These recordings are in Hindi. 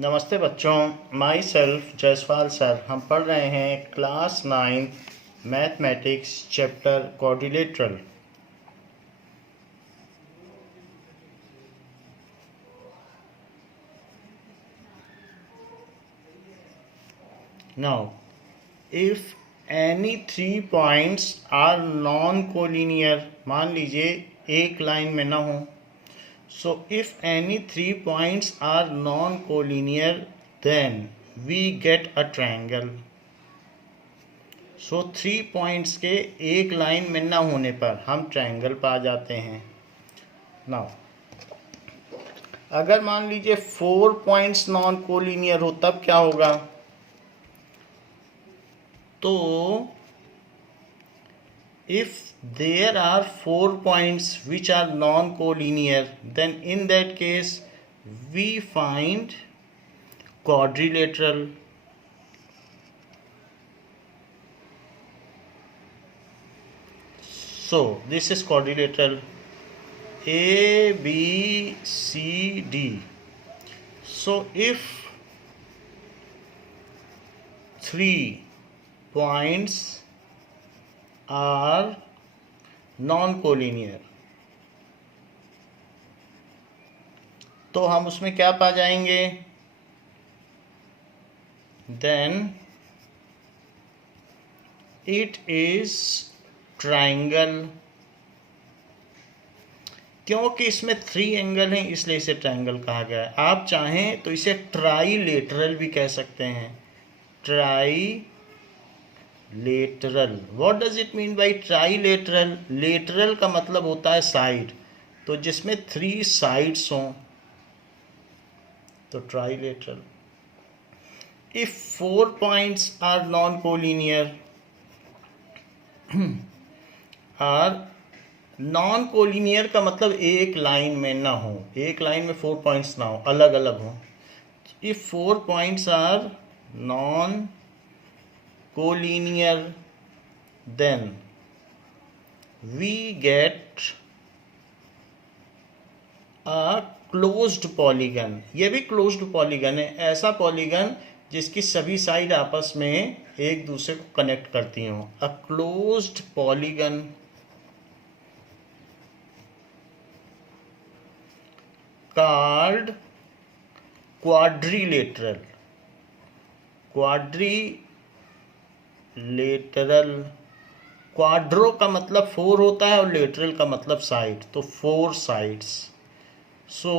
नमस्ते बच्चों, माई सेल्फ जयसवाल सर। हम पढ़ रहे हैं class 9 mathematics chapter quadrilateral. Now if any 3 points are non collinear, मान लीजिए एक लाइन में ना हो। So if any 3 points are non collinear then we get a triangle. So 3 points के एक लाइन में ना होने पर हम ट्रायंगल पा जाते हैं। नाउ अगर मान लीजिए 4 पॉइंट्स नॉन कोलिनियर हो तब क्या होगा? तो if there are 4 points which are non collinear, then in that case we find quadrilateral. So this is quadrilateral A B C D. So if 3 points are non-collinear, तो हम उसमें क्या पा जाएंगे? Then it is triangle. क्योंकि इसमें 3 एंगल हैं इसलिए इसे ट्रायंगल कहा गया है। आप चाहें तो इसे ट्राइलेटरल भी कह सकते हैं। Trilateral, what does it mean by trilateral? Lateral का मतलब होता है साइड, तो जिसमें 3 साइड्स हों तो trilateral. If 4 points are non collinear, are non collinear का मतलब एक लाइन में ना हो, एक लाइन में 4 पॉइंट्स ना हो, अलग अलग हो। If 4 points are non collinear then we get a closed polygon. ये भी क्लोज्ड पॉलीगन है, ऐसा पॉलीगन जिसकी सभी साइड आपस में एक दूसरे को कनेक्ट करती हों। अ closed polygon called quadrilateral. Quadrilateral, Quadro का मतलब 4 होता है और लेटरल का मतलब साइड, तो 4 sides. So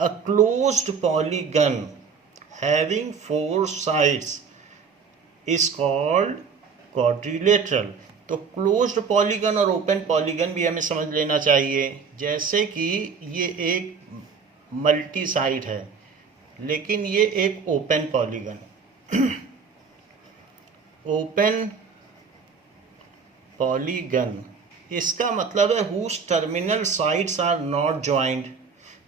a closed polygon having 4 sides is called quadrilateral. तो क्लोज्ड पॉलीगन और ओपन पॉलीगन भी हमें समझ लेना चाहिए। जैसे कि ये एक मल्टी साइड है लेकिन ये एक ओपन पॉलीगन। ओपन पॉलीगन इसका मतलब है whose terminal sides are not joint,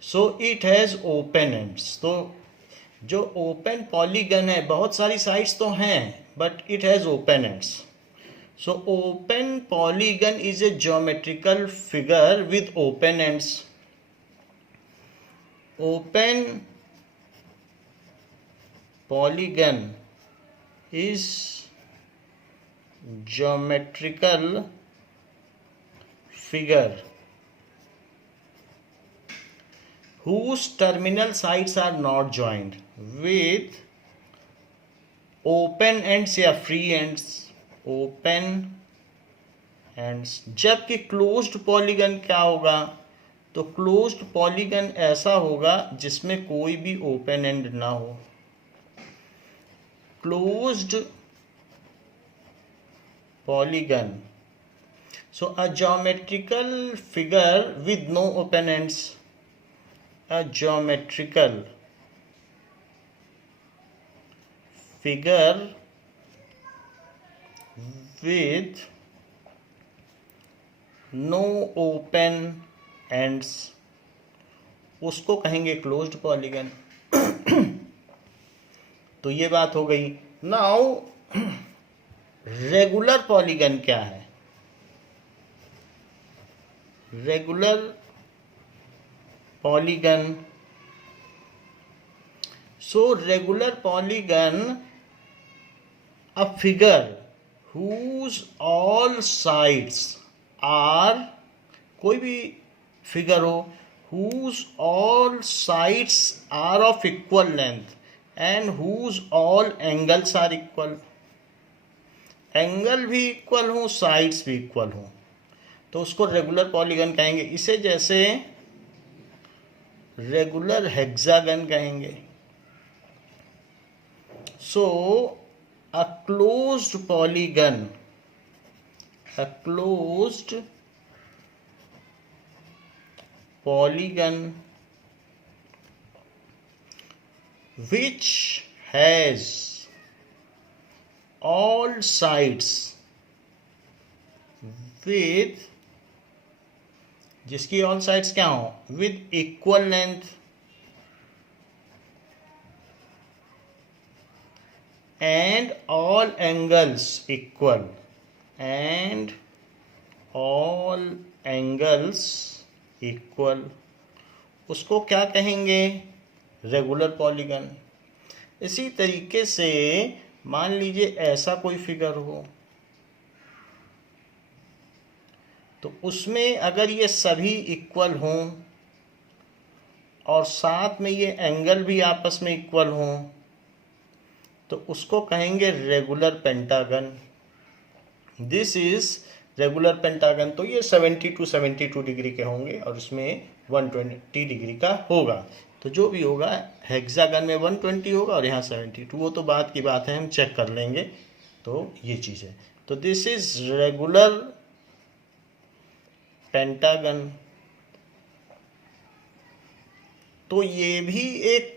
so it has open ends. तो जो ओपन पॉलीगन है, बहुत सारी साइड्स तो हैं but it has open ends. So open polygon is a geometrical figure with open ends. Open polygon is geometrical figure whose terminal sides are not joined with open ends या free ends, open ends। जबकि closed polygon क्या होगा? तो क्लोज्ड पॉलीगन ऐसा होगा जिसमें कोई भी ओपन एंड ना हो। Closed polygon, so a geometrical figure with no open ends. A geometrical figure with no open ends, उसको कहेंगे क्लोज्ड पॉलीगन। तो ये बात हो गई। नाउ रेगुलर पॉलीगन क्या है? Regular polygon, So regular polygon, a figure whose all sides are, कोई भी फिगर हो whose all sides are of equal length and whose all angles are equal, angle भी इक्वल हो साइड्स भी इक्वल हो, तो उसको रेगुलर पॉलीगन कहेंगे। इसे जैसे रेगुलर हेक्सागन कहेंगे। So a closed polygon, a closed polygon which has all sides with, जिसकी all sides क्या हो, with equal length and all angles equal, and all angles equal, उसको क्या कहेंगे, रेगुलर पॉलीगन। इसी तरीके से मान लीजिए ऐसा कोई फिगर हो, तो उसमें अगर ये सभी इक्वल हों और साथ में ये एंगल भी आपस में इक्वल हों, तो उसको कहेंगे regular pentagon. This is regular pentagon. तो ये 70 to 72 डिग्री के होंगे और इसमें 120 डिग्री का होगा। तो जो भी होगा हेक्सागन में 120 होगा और यहाँ 72, वो तो बात की बात है, हम चेक कर लेंगे। तो ये चीज़ है। तो दिस इज रेगुलर पेंटागन। तो ये भी एक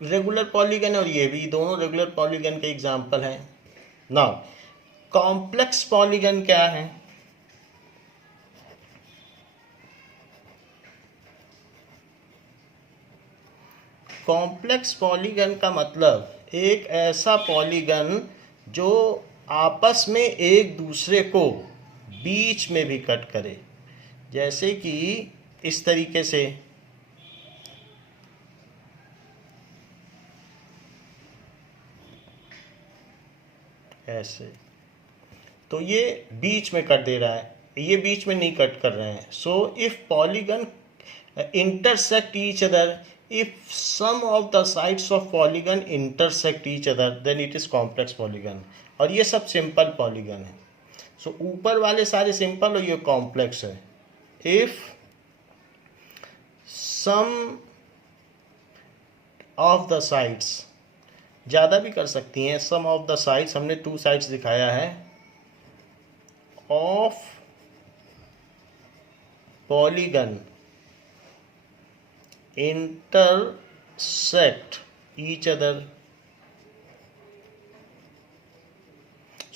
रेगुलर पॉलीगन और ये भी, दोनों रेगुलर पॉलीगन के एग्जाम्पल हैं। नाउ कॉम्प्लेक्स पॉलीगन क्या है? कॉम्प्लेक्स पॉलीगन का मतलब एक ऐसा पॉलीगन जो आपस में एक दूसरे को बीच में भी कट करे, जैसे कि इस तरीके से, ऐसे। तो ये बीच में कट दे रहा है, ये बीच में नहीं कट कर रहे हैं। So if polygon intersect each other, if some of the sides of polygon intersect each other, then it is complex polygon। और ये सब सिंपल पॉलीगन है। सो ऊपर वाले सारे सिंपल और ये कॉम्प्लेक्स है। If some of the sides, ज़्यादा भी कर सकती हैं, सम ऑफ द साइड्स, हमने 2 साइड्स दिखाया है, of polygon intersect each other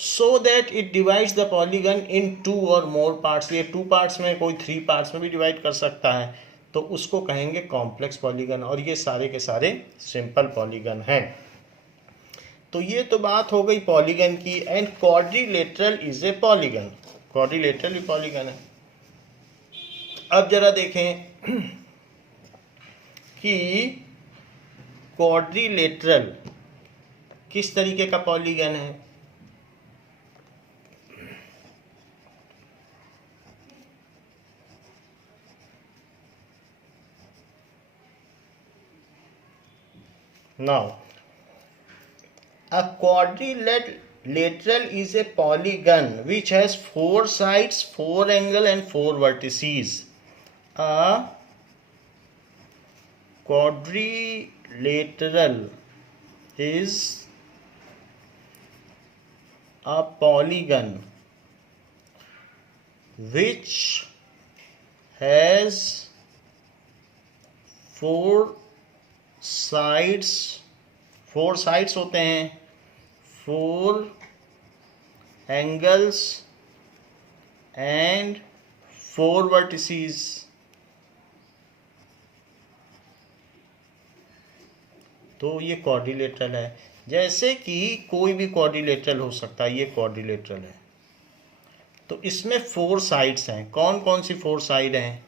so that it divides the polygon in 2 or more parts। ये 2 parts में, कोई 3 parts में भी डिवाइड कर सकता है, तो उसको कहेंगे कॉम्प्लेक्स पॉलीगन। और ये सारे के सारे सिंपल पॉलीगन हैं। तो ये तो बात हो गई पॉलीगन की। And quadrilateral is a polygon, quadrilateral भी पॉलीगन है। अब जरा देखें कि क्वाड्रिलेटरल किस तरीके का पॉलीगन है। Now a quadrilateral is a polygon which has 4 sides, 4 angles and 4 vertices। A quadrilateral is a polygon which has 4 sides, 4 sides होते हैं, 4 angles and 4 vertices। तो ये क्वाड्रिलेटरल है। जैसे कि कोई भी क्वाड्रिलेटरल हो सकता है, ये क्वाड्रिलेटरल है। तो इसमें 4 साइड्स हैं। कौन कौन सी 4 साइड हैं?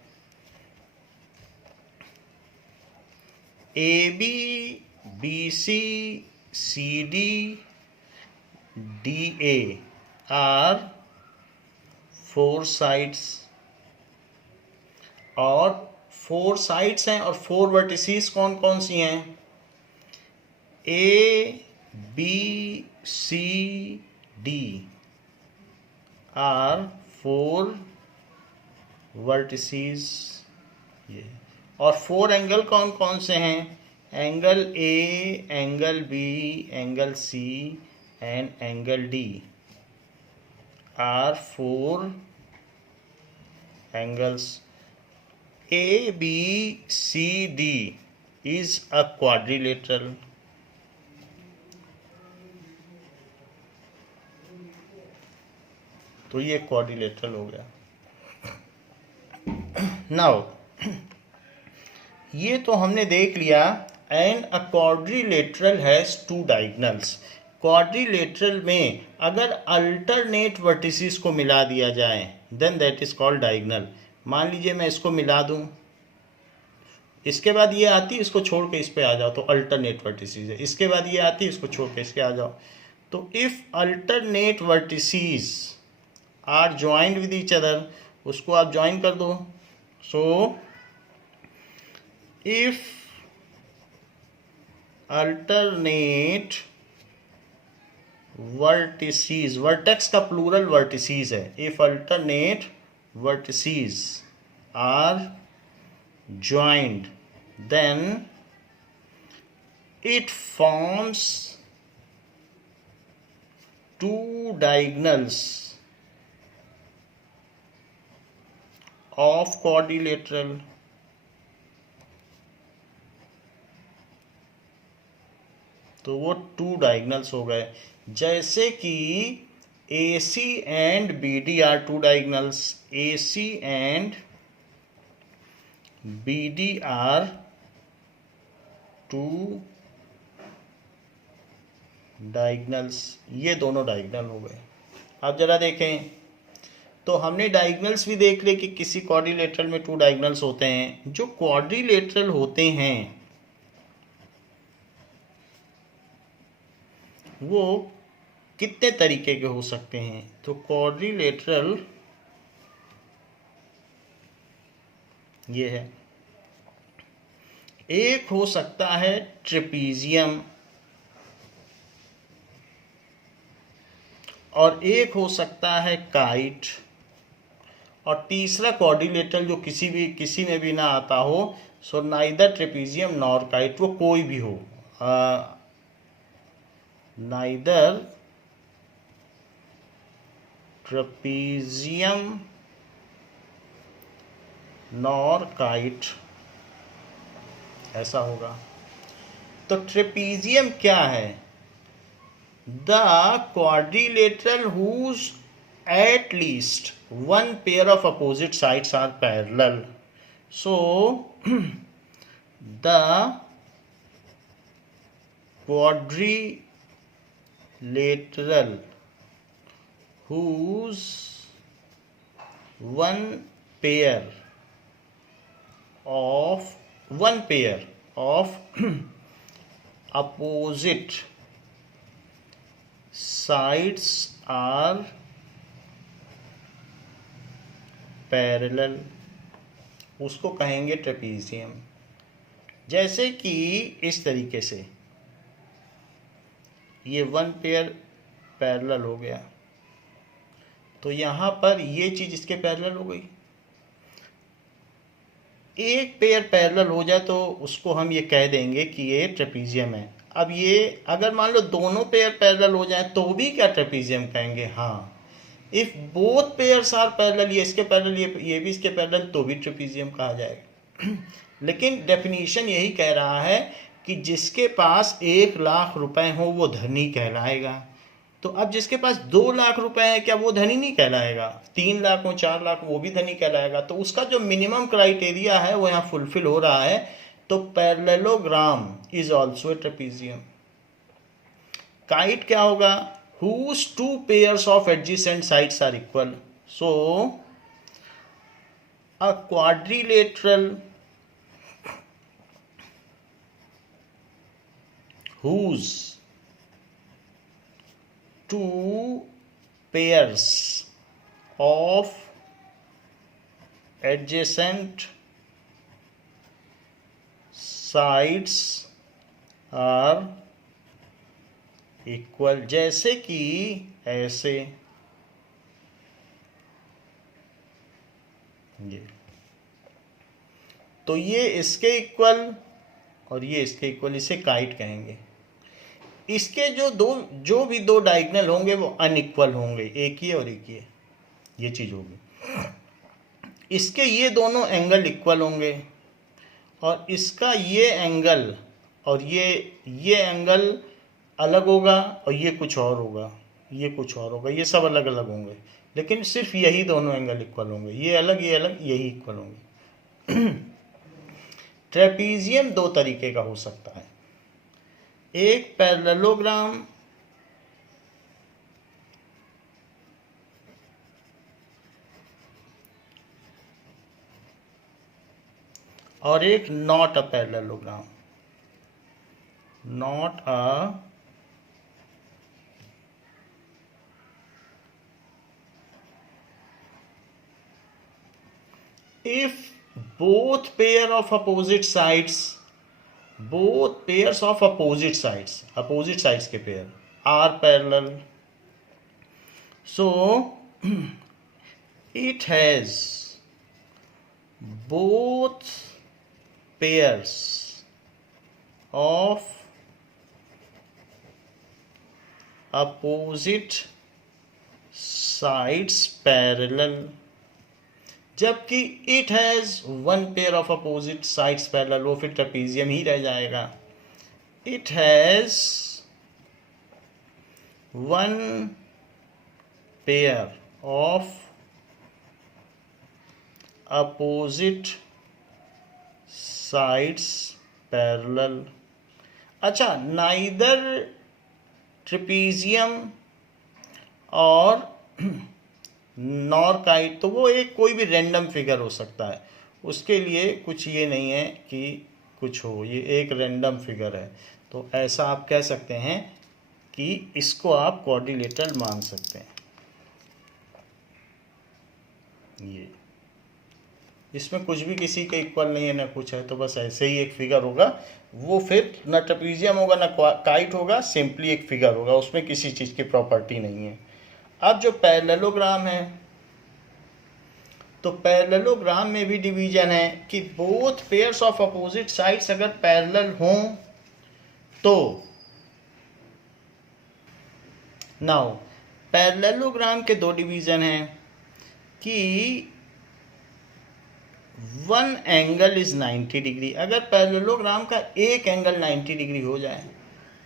A B BC, CD, DA are 4 sides, और 4 sides हैं और 4 vertices कौन कौन सी हैं? A, B, C, D are 4 vertices, ये, और 4 एंगल कौन कौन से हैं? Angle A, angle B, angle C and angle D are 4 angles. A, B, C, D is a quadrilateral. तो ये क्वाड्रिलेटरल हो गया. नाउ ये तो हमने देख लिया. And a quadrilateral has 2 diagonals. Quadrilateral में अगर अल्टरनेट वर्टिसेस को मिला दिया जाए then that is called diagonal. मान लीजिए मैं इसको मिला दूं, इसके बाद ये आती, इसको छोड़ के इस पे आ जाओ तो अल्टरनेट वर्टिसेस है. इसके बाद ये आती, इसको छोड़ के इसके आ जाओ. तो if alternate vertices are joined with each other, उसको आप ज्वाइन कर दो. So if alternate vertices, vertex का प्लूरल वर्टिसेस है. If alternate vertices are joined then it forms 2 diagonals of quadrilateral. तो वो 2 डायगोनल्स हो गए. जैसे कि AC and BD are 2 diagonals. AC and BD are 2 diagonals. ये दोनों डायगोनल हो गए. अब जरा देखें, तो हमने डायगोनल्स भी देख ले कि किसी क्वाड्रिलेटरल में 2 डायगोनल्स होते हैं. जो क्वाड्रिलेटरल होते हैं वो कितने तरीके के हो सकते हैं? तो क्वाड्रिलेटरल ये है. एक हो सकता है ट्रेपीजियम, और एक हो सकता है काइट, और तीसरा क्वाड्रिलेटरल जो किसी में भी ना आता हो. So neither trapezium nor kite, वो कोई भी हो. नाइदर ट्रेपीजियम नॉर काइट, ऐसा होगा. तो ट्रेपीजियम क्या है? The quadrilateral whose at least 1 pair of opposite sides are parallel. So the quadrilateral whose 1 pair of opposite sides are parallel, उसको कहेंगे ट्रेपीजियम. जैसे कि इस तरीके से ये 1 पेयर पैरेलल हो गया, तो यहाँ पर ये चीज़ इसके पैरेलल हो गई. एक पेयर पैरेलल हो जाए तो उसको हम ये कह देंगे कि ये ट्रेपीजियम है. अब ये अगर मान लो दोनों पेयर पैरेलल हो जाए तो भी क्या ट्रेपीजियम कहेंगे? हाँ. If both pairs are parallel, ये इसके पैरेलल ये भी इसके पैरेलल, तो भी ट्रेपीजियम कहा जाएगा. लेकिन डेफिनेशन यही कह रहा है कि जिसके पास 1 लाख रुपए हो वो धनी कहलाएगा. तो अब जिसके पास 2 लाख रुपए है, क्या वो धनी नहीं कहलाएगा? 3 लाख हो, 4 लाख, वो भी धनी कहलाएगा. तो उसका जो मिनिमम क्राइटेरिया है वो यहाँ फुलफिल हो रहा है. तो parallelogram is also a trapezium. Kite क्या होगा? whose 2 pairs of adjacent sides are equal. So a quadrilateral whose two pairs of adjacent sides are equal, जैसे कि ऐसे, ये तो ये इसके इक्वल और ये इसके इक्वल, इसे काइट कहेंगे। इसके जो भी दो डायगोनल होंगे वो अनइक्वल होंगे, एक ही और एक ही, ये चीज होगी। इसके ये दोनों एंगल इक्वल होंगे और इसका ये एंगल और ये एंगल अलग होगा और ये कुछ और होगा, ये कुछ और होगा, ये सब अलग अलग होंगे, लेकिन सिर्फ यही दोनों एंगल इक्वल होंगे, ये अलग यही इक्वल होंगे। ट्रेपीजियम दो तरीके का हो सकता है, एक पैरेललोग्राम और एक not a parallelogram. Not a if both pairs of opposite sides के pair are parallel, so it has both pairs of opposite sides parallel, जबकि it has one pair of opposite sides parallel, वो फिर ट्रेपीजियम ही रह जाएगा। It has one pair of opposite sides parallel. अच्छा, नाइदर ट्रेपीजियम और नॉर काइट, तो वो एक कोई भी रैंडम फिगर हो सकता है, उसके लिए कुछ ये नहीं है कि कुछ हो, ये एक रैंडम फिगर है। तो ऐसा आप कह सकते हैं कि इसको आप क्वाड्रिलेटरल मान सकते हैं। ये इसमें कुछ भी किसी के इक्वल नहीं है ना कुछ है, तो बस ऐसे ही एक फिगर होगा, वो फिर ना ट्रेपीजियम होगा ना काइट होगा, सिंपली एक फिगर होगा, उसमें किसी चीज़ की प्रॉपर्टी नहीं है। अब जो पैरेललोग्राम है, तो पैरेललोग्राम में भी डिवीजन है कि both pairs of opposite sides अगर पैरेलल हों तो, नाउ पैरेललोग्राम के दो डिवीजन हैं कि वन एंगल इज 90 डिग्री। अगर पैरेललोग्राम का एक एंगल 90 डिग्री हो जाए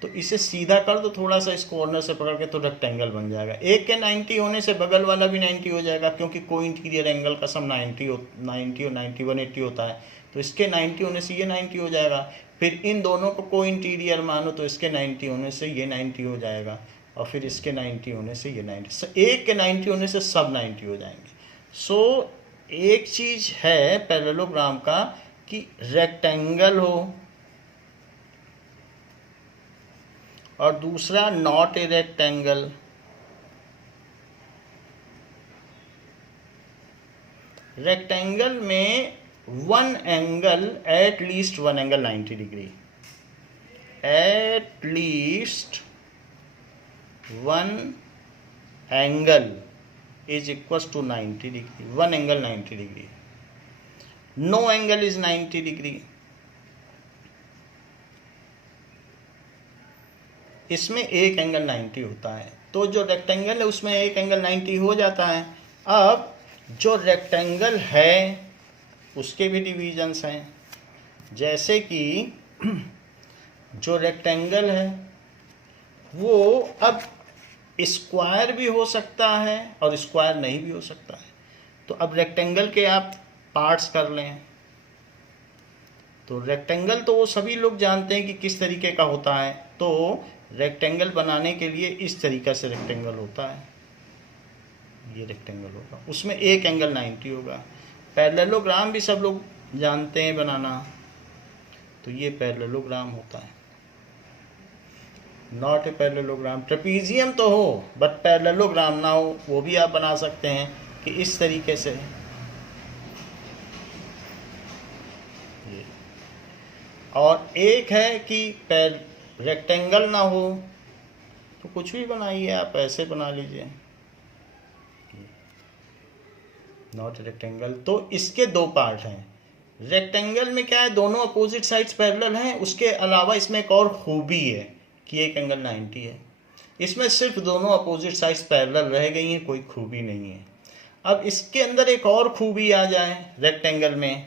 तो इसे सीधा कर दो, थोड़ा सा इस कॉर्नर से पकड़ के, तो रेक्टेंगल बन जाएगा। एक के 90 होने से बगल वाला भी 90 हो जाएगा, क्योंकि को इंटीरियर एंगल का सम 90 और 90 180 होता है, तो इसके 90 होने से ये 90 हो जाएगा। फिर इन दोनों को को इंटीरियर मानो तो इसके 90 होने से ये 90 हो जाएगा, और फिर इसके 90 होने से ये 90, एक के 90 होने से सब 90 हो जाएंगे। सो एक चीज़ है पैरेललोग्राम का कि रेक्टेंगल हो, और दूसरा नॉट ए रेक्टेंगल। रेक्टेंगल में one angle, at least one angle 90 degree, at least one angle is equal to 90 degree, one angle 90 degree, no angle is 90 degree. इसमें एक एंगल 90 होता है, तो जो रेक्टेंगल है उसमें एक एंगल 90 हो जाता है। अब जो रेक्टेंगल है उसके भी डिवीजन्स हैं, जैसे कि जो रेक्टेंगल है वो अब स्क्वायर भी हो सकता है और स्क्वायर नहीं भी हो सकता है। तो अब रेक्टेंगल के आप पार्ट्स कर लें, तो रेक्टेंगल तो वो सभी लोग जानते हैं कि किस तरीके का होता है। तो रेक्टेंगल बनाने के लिए इस तरीक़ा से रेक्टेंगल होता है, ये रेक्टेंगल होगा, उसमें एक एंगल 90 होगा। पैरेललोग्राम भी सब लोग जानते हैं बनाना, तो ये पैरेललोग्राम होता है। Not a parallelogram. ट्रेपीजियम तो हो बट पैरेललोग्राम ना हो, वो भी आप बना सकते हैं कि इस तरीके से। और एक है कि रेक्टेंगल ना हो, तो कुछ भी बनाइए आप, ऐसे बना लीजिए, नॉट रेक्टेंगल। तो इसके दो पार्ट हैं। रेक्टेंगल में क्या है, दोनों अपोजिट साइड्स पैरेलल हैं। उसके अलावा इसमें एक और खूबी है कि एक एंगल 90 है। इसमें सिर्फ दोनों अपोजिट साइड्स पैरेलल रह गई हैं, कोई खूबी नहीं है। अब इसके अंदर एक और खूबी आ जाए रेक्टेंगल में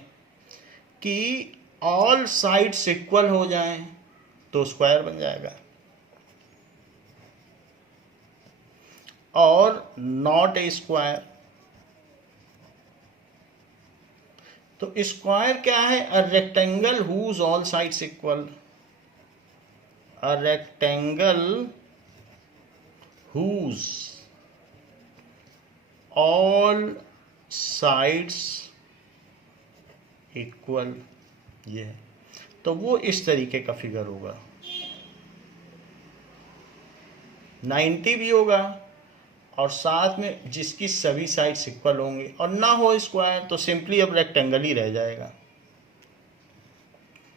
कि ऑल साइड्स इक्वल हो जाएं तो स्क्वायर बन जाएगा, और नॉट ए स्क्वायर। तो स्क्वायर क्या है, a rectangle whose all sides equal. A rectangle whose all sides equal, ये है। तो वो इस तरीके का फिगर होगा, 90 भी होगा और साथ में जिसकी सभी साइड्स इक्वल होंगे, और ना हो स्क्वायर तो सिंपली अब रेक्टेंगल ही रह जाएगा।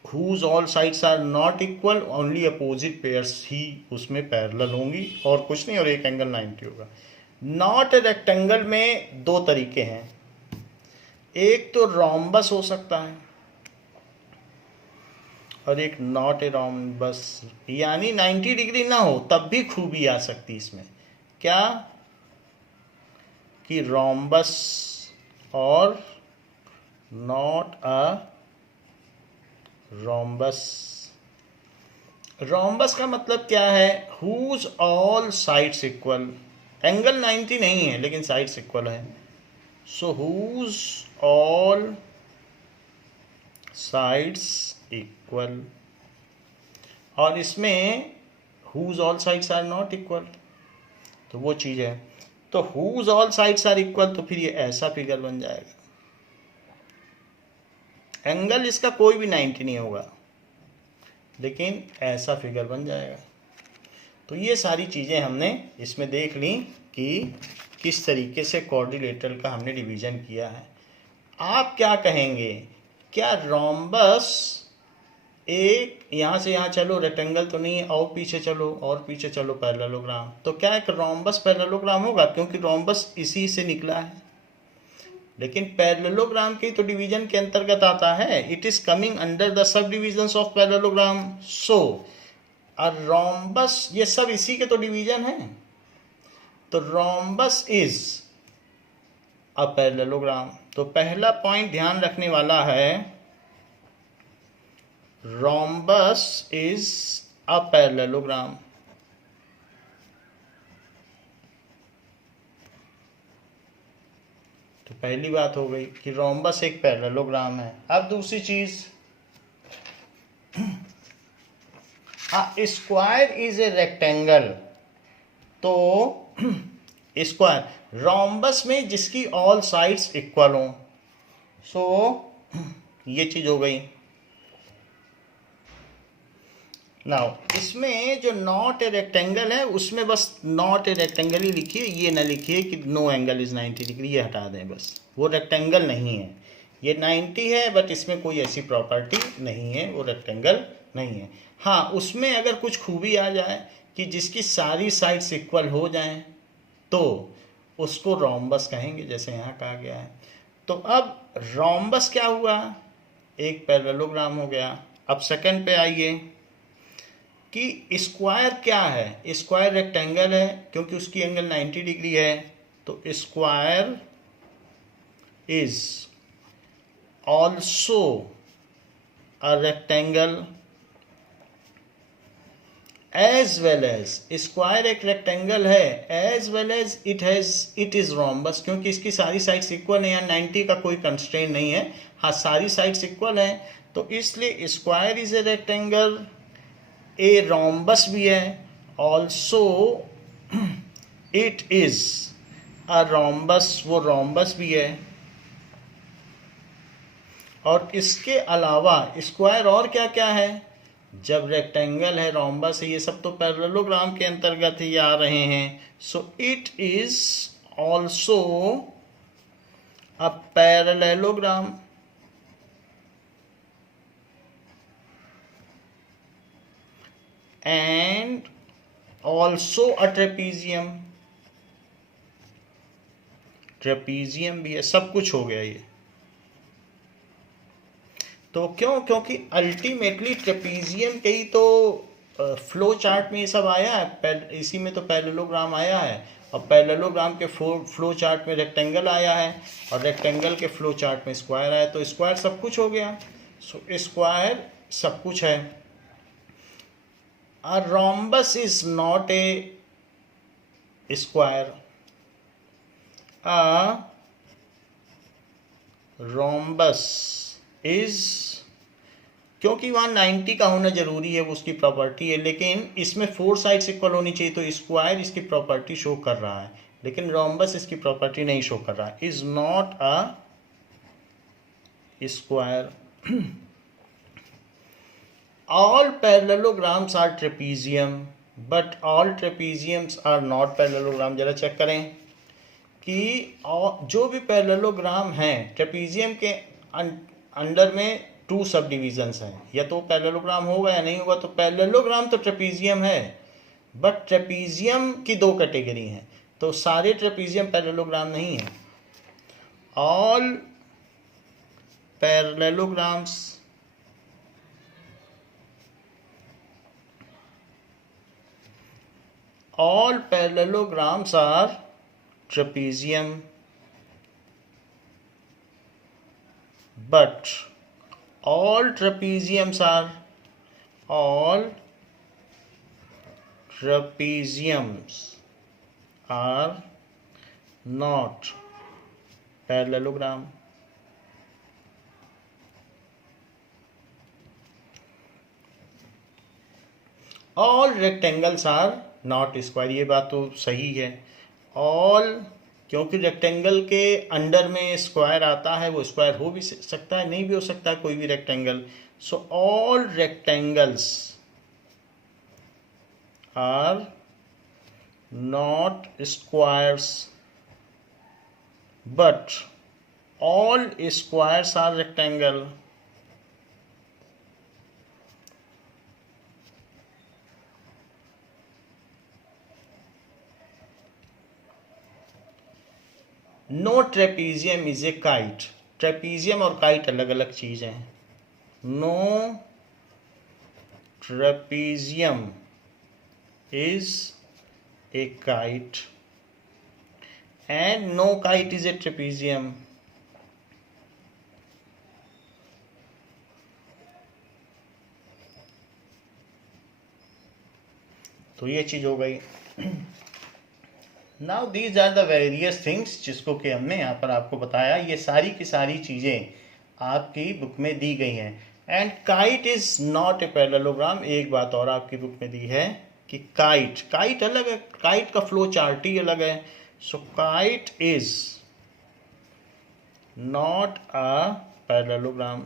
whose all sides are not equal, only opposite pairs ही उसमें पैरेलल होंगी और कुछ नहीं, और एक एंगल 90 होगा। नॉट रेक्टेंगल में दो तरीके हैं, एक तो रोम्बस हो सकता है और एक नॉट ए रोम्बस, यानी 90 डिग्री ना हो तब भी खूबी आ सकती इसमें। क्या कि रोम्बस और नॉट अ रोम्बस। रोम्बस का मतलब क्या है, whose all sides equal. Angle 90 नहीं है लेकिन साइड्स इक्वल है, so whose all sides equal. और इसमें whose all sides are not equal, तो वो चीज़ है। तो whose all sides are equal, तो फिर ये ऐसा फिगर बन जाएगा। एंगल इसका कोई भी 90 नहीं होगा लेकिन ऐसा फिगर बन जाएगा। तो ये सारी चीज़ें हमने इसमें देख ली कि किस तरीके से क्वाड्रिलेटरल का हमने डिवीज़न किया है। आप क्या कहेंगे, क्या रोम्बस एक यहाँ से यहाँ चलो, रेक्टेंगल तो नहीं है, और पीछे चलो और पीछे चलो पैरेललोग्राम, तो क्या एक रोम्बस पैरेललोग्राम होगा, क्योंकि रोम्बस इसी से निकला है। लेकिन पैरेललोग्राम की तो डिवीजन के अंतर्गत आता है, it is coming under the sub divisions of parallelogram. So a rhombus, ये सब इसी के तो डिवीजन है। तो रोम्बस इज अ पैरेललोग्राम। तो पहला पॉइंट ध्यान रखने वाला है, रोम्बस इज अ पैरेललोग्राम। तो पहली बात हो गई कि रोम्बस एक पैरेललोग्राम है। अब दूसरी चीज, स्क्वायर इज ए रेक्टेंगल। तो स्क्वायर रोम्बस में जिसकी ऑल साइड्स इक्वल हो, सो ये चीज हो गई। नाउ इसमें जो नॉट ए रेक्टेंगल है उसमें बस नॉट ए रेक्टेंगल ही लिखिए, ये ना लिखिए कि नो एंगल इज 90 डिग्री, ये हटा दें बस, वो रेक्टेंगल नहीं है। ये 90 है बट इसमें कोई ऐसी प्रॉपर्टी नहीं है, वो रेक्टेंगल नहीं है। हाँ, उसमें अगर कुछ खूबी आ जाए कि जिसकी सारी साइड्स इक्वल हो जाएं तो उसको रोम्बस कहेंगे, जैसे यहाँ कहा गया है। तो अब रोम्बस क्या हुआ, एक पैरेललोग्राम हो गया। अब सेकंड पे आइए कि स्क्वायर क्या है। स्क्वायर रेक्टेंगल है क्योंकि उसकी एंगल 90 डिग्री है, तो square is also a rectangle as well as, square एक रेक्टेंगल है as well as it is rhombus, क्योंकि इसकी सारी साइड्स इक्वल है, यहाँ 90 का कोई कंस्ट्रेंट नहीं है। हाँ, सारी साइड्स इक्वल हैं, तो इसलिए square is a rectangle, a rhombus भी है, also it is a rhombus, वो रोम्बस भी है। और इसके अलावा स्क्वायर और क्या क्या है, जब रेक्टेंगल है, रोम्बस है, ये सब तो पैरेललोग्राम के अंतर्गत ही आ रहे हैं. सो it is also a parallelogram. And also a trapezium. Trapezium भी है, सब कुछ हो गया ये. तो क्यों? क्योंकि अल्टीमेटली ट्रेपीजियम के ही तो फ्लो चार्ट में ये सब आया है. इसी में तो पैरेललोग्राम आया है, और पैरेललोग्राम के फ्लो चार्ट में रेक्टेंगल आया है, और रेक्टेंगल के फ्लो चार्ट में स्क्वायर आया. तो स्क्वायर सब कुछ हो गया. सो स्क्वायर सब कुछ है. A rhombus is not a square. A rhombus is, क्योंकि वहाँ 90 का होना जरूरी है, वो उसकी प्रॉपर्टी है. लेकिन इसमें 4 साइड्स इक्वल होनी चाहिए, तो स्क्वायर इसकी प्रॉपर्टी शो कर रहा है, लेकिन रोम्बस इसकी प्रॉपर्टी नहीं शो कर रहा है. Is not a square. All parallelograms are trapezium, but all trapeziums are not parallelogram. जरा चेक करें कि जो भी पैरेललोग्राम हैं ट्रेपीजियम के अंडर में 2 सब डिविजन्स हैं. या तो पैरेललोग्राम होगा या नहीं होगा. तो पैरेललोग्राम तो ट्रेपीजियम है, बट ट्रेपीजियम की 2 कैटेगरी हैं. तो सारे ट्रेपीजियम पैरेललोग्राम नहीं है. All parallelograms all parallelograms are trapezium, but all trapeziums are not parallelogram. All rectangles are not square. ये बात तो सही है. ऑल, क्योंकि रेक्टेंगल के अंडर में स्क्वायर आता है, वो स्क्वायर हो भी सकता है, नहीं भी हो सकता है, कोई भी rectangle. So all rectangles are not squares, but all squares are rectangle. No trapezium is a kite. Trapezium और काइट अलग अलग चीज हैं. No trapezium is a kite and no kite is a trapezium. तो ये चीज हो गई. Now these are the various things जिसको कि हमने यहाँ पर आपको बताया. ये सारी की सारी चीज़ें आपकी बुक में दी गई हैं. And kite is not a parallelogram. एक बात और आपकी बुक में दी है कि काइट अलग है, काइट का फ्लो चार्ट ही अलग है. So kite is not a parallelogram.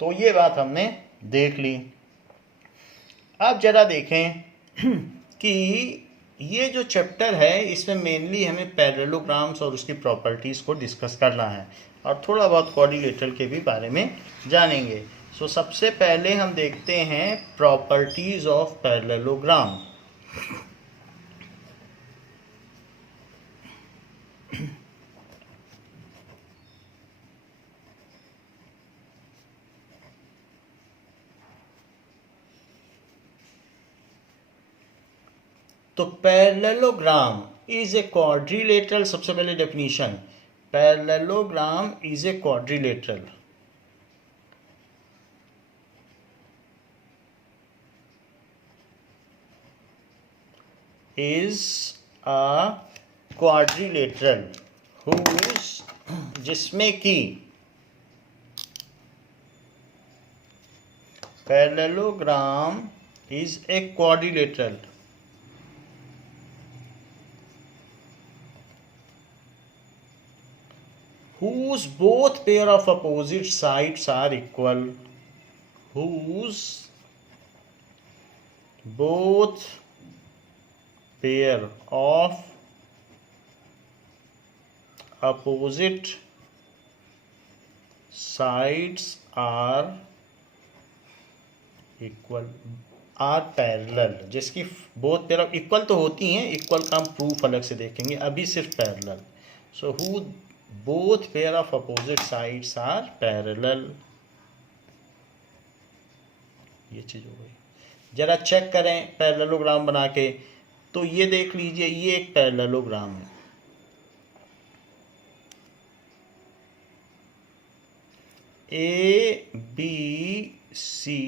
तो ये बात हमने देख ली. अब जरा देखें कि ये जो चैप्टर है इसमें मेनली हमें पैरेललोग्राम्स और उसकी प्रॉपर्टीज़ को डिस्कस करना है, और थोड़ा बहुत क्वाड्रिलेटरल के भी बारे में जानेंगे. सो सबसे पहले हम देखते हैं प्रॉपर्टीज़ ऑफ पैरेललोग्राम. तो पैरेललोग्राम इज ए क्वाड्रिलेटरल. सबसे पहले definition, parallelogram is a quadrilateral. Is a quadrilateral whose, जिसमें कि parallelogram is a quadrilateral whose whose both pair of opposite sides are equal, whose both pair of opposite sides are equal, are parallel, जिसकी बोथ पेयर ऑफ इक्वल तो होती हैं, इक्वल का हम प्रूफ अलग से देखेंगे, अभी सिर्फ parallel. So who both pair of opposite sides are parallel. ये चीज हो गई. जरा चेक करें पैरेललोग्राम बना के, तो ये देख लीजिए, ये एक पैरेललोग्राम है. ए बी सी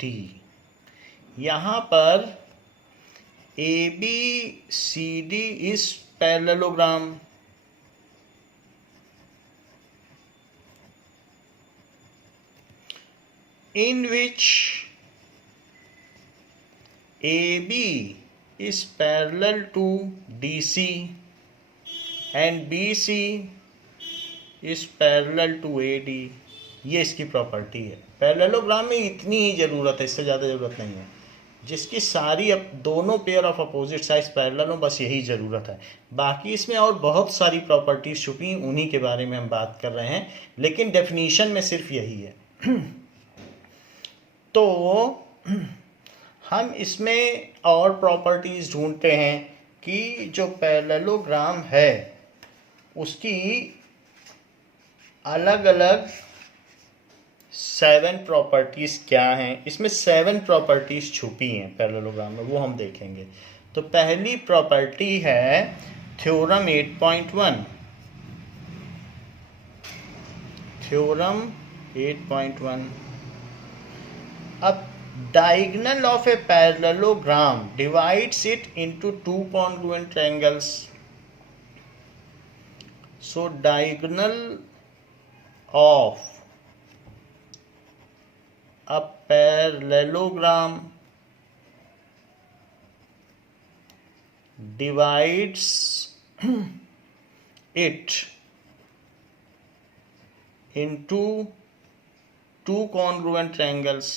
डी, यहाँ पर A B C D is parallelogram. in which AB is parallel to DC and BC is parallel to AD. ये इसकी प्रॉपर्टी है. पैरेललोग्राम में इतनी ही ज़रूरत है, इससे ज़्यादा ज़रूरत नहीं है. जिसकी सारी अब दोनों pair of opposite sides parallel हो, बस यही ज़रूरत है. बाकी इसमें और बहुत सारी प्रॉपर्टीज छुपी, उन्हीं के बारे में हम बात कर रहे हैं, लेकिन डेफिनीशन में सिर्फ यही है. तो हम इसमें और प्रॉपर्टीज ढूंढते हैं कि जो पैरेललोग्राम है उसकी अलग अलग 7 प्रॉपर्टीज क्या हैं. इसमें 7 प्रॉपर्टीज छुपी हैं पैरेललोग्राम में, वो हम देखेंगे. तो पहली प्रॉपर्टी है थ्योरम 8.1. थ्योरम 8.1. अब diagonal of a parallelogram divides it into two congruent triangles. So diagonal of a parallelogram divides it into two congruent triangles.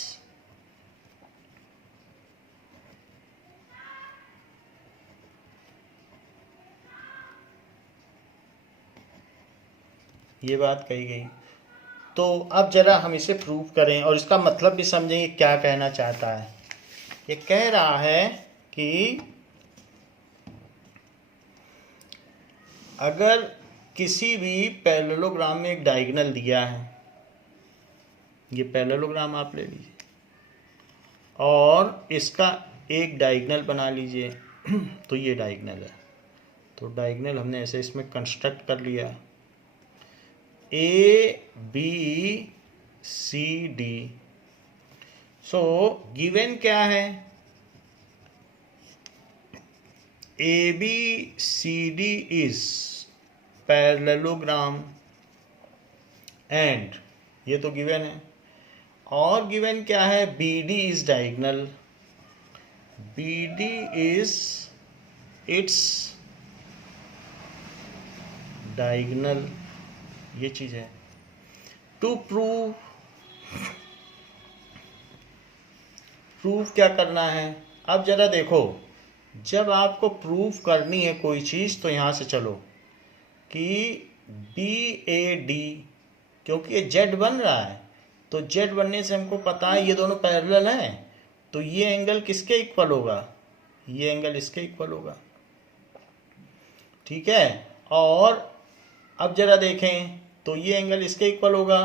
ये बात कही गई. तो अब जरा हम इसे प्रूव करें और इसका मतलब भी समझेंगे क्या कहना चाहता है. ये कह रहा है कि अगर किसी भी पैरेललोग्राम में एक डायगोनल दिया है, ये पैरेललोग्राम आप ले लीजिए और इसका एक डायगोनल बना लीजिए. तो ये डायगोनल है. तो डायगोनल हमने ऐसे इसमें कंस्ट्रक्ट कर लिया. A B C D. So given क्या है? A B C D is parallelogram and, ये तो गिवन है. और गिवन क्या है? B D is diagonal. B D is its diagonal. ये चीज है. टू प्रूव क्या करना है? अब जरा देखो, जब आपको प्रूफ करनी है कोई चीज तो यहां से चलो कि बी ए डी, क्योंकि ये जेड बन रहा है, तो जेड बनने से हमको पता है ये दोनों पैरेलल हैं, तो ये एंगल किसके इक्वल होगा? ये एंगल इसके इक्वल होगा. ठीक है. और अब जरा देखें तो ये एंगल इसके इक्वल होगा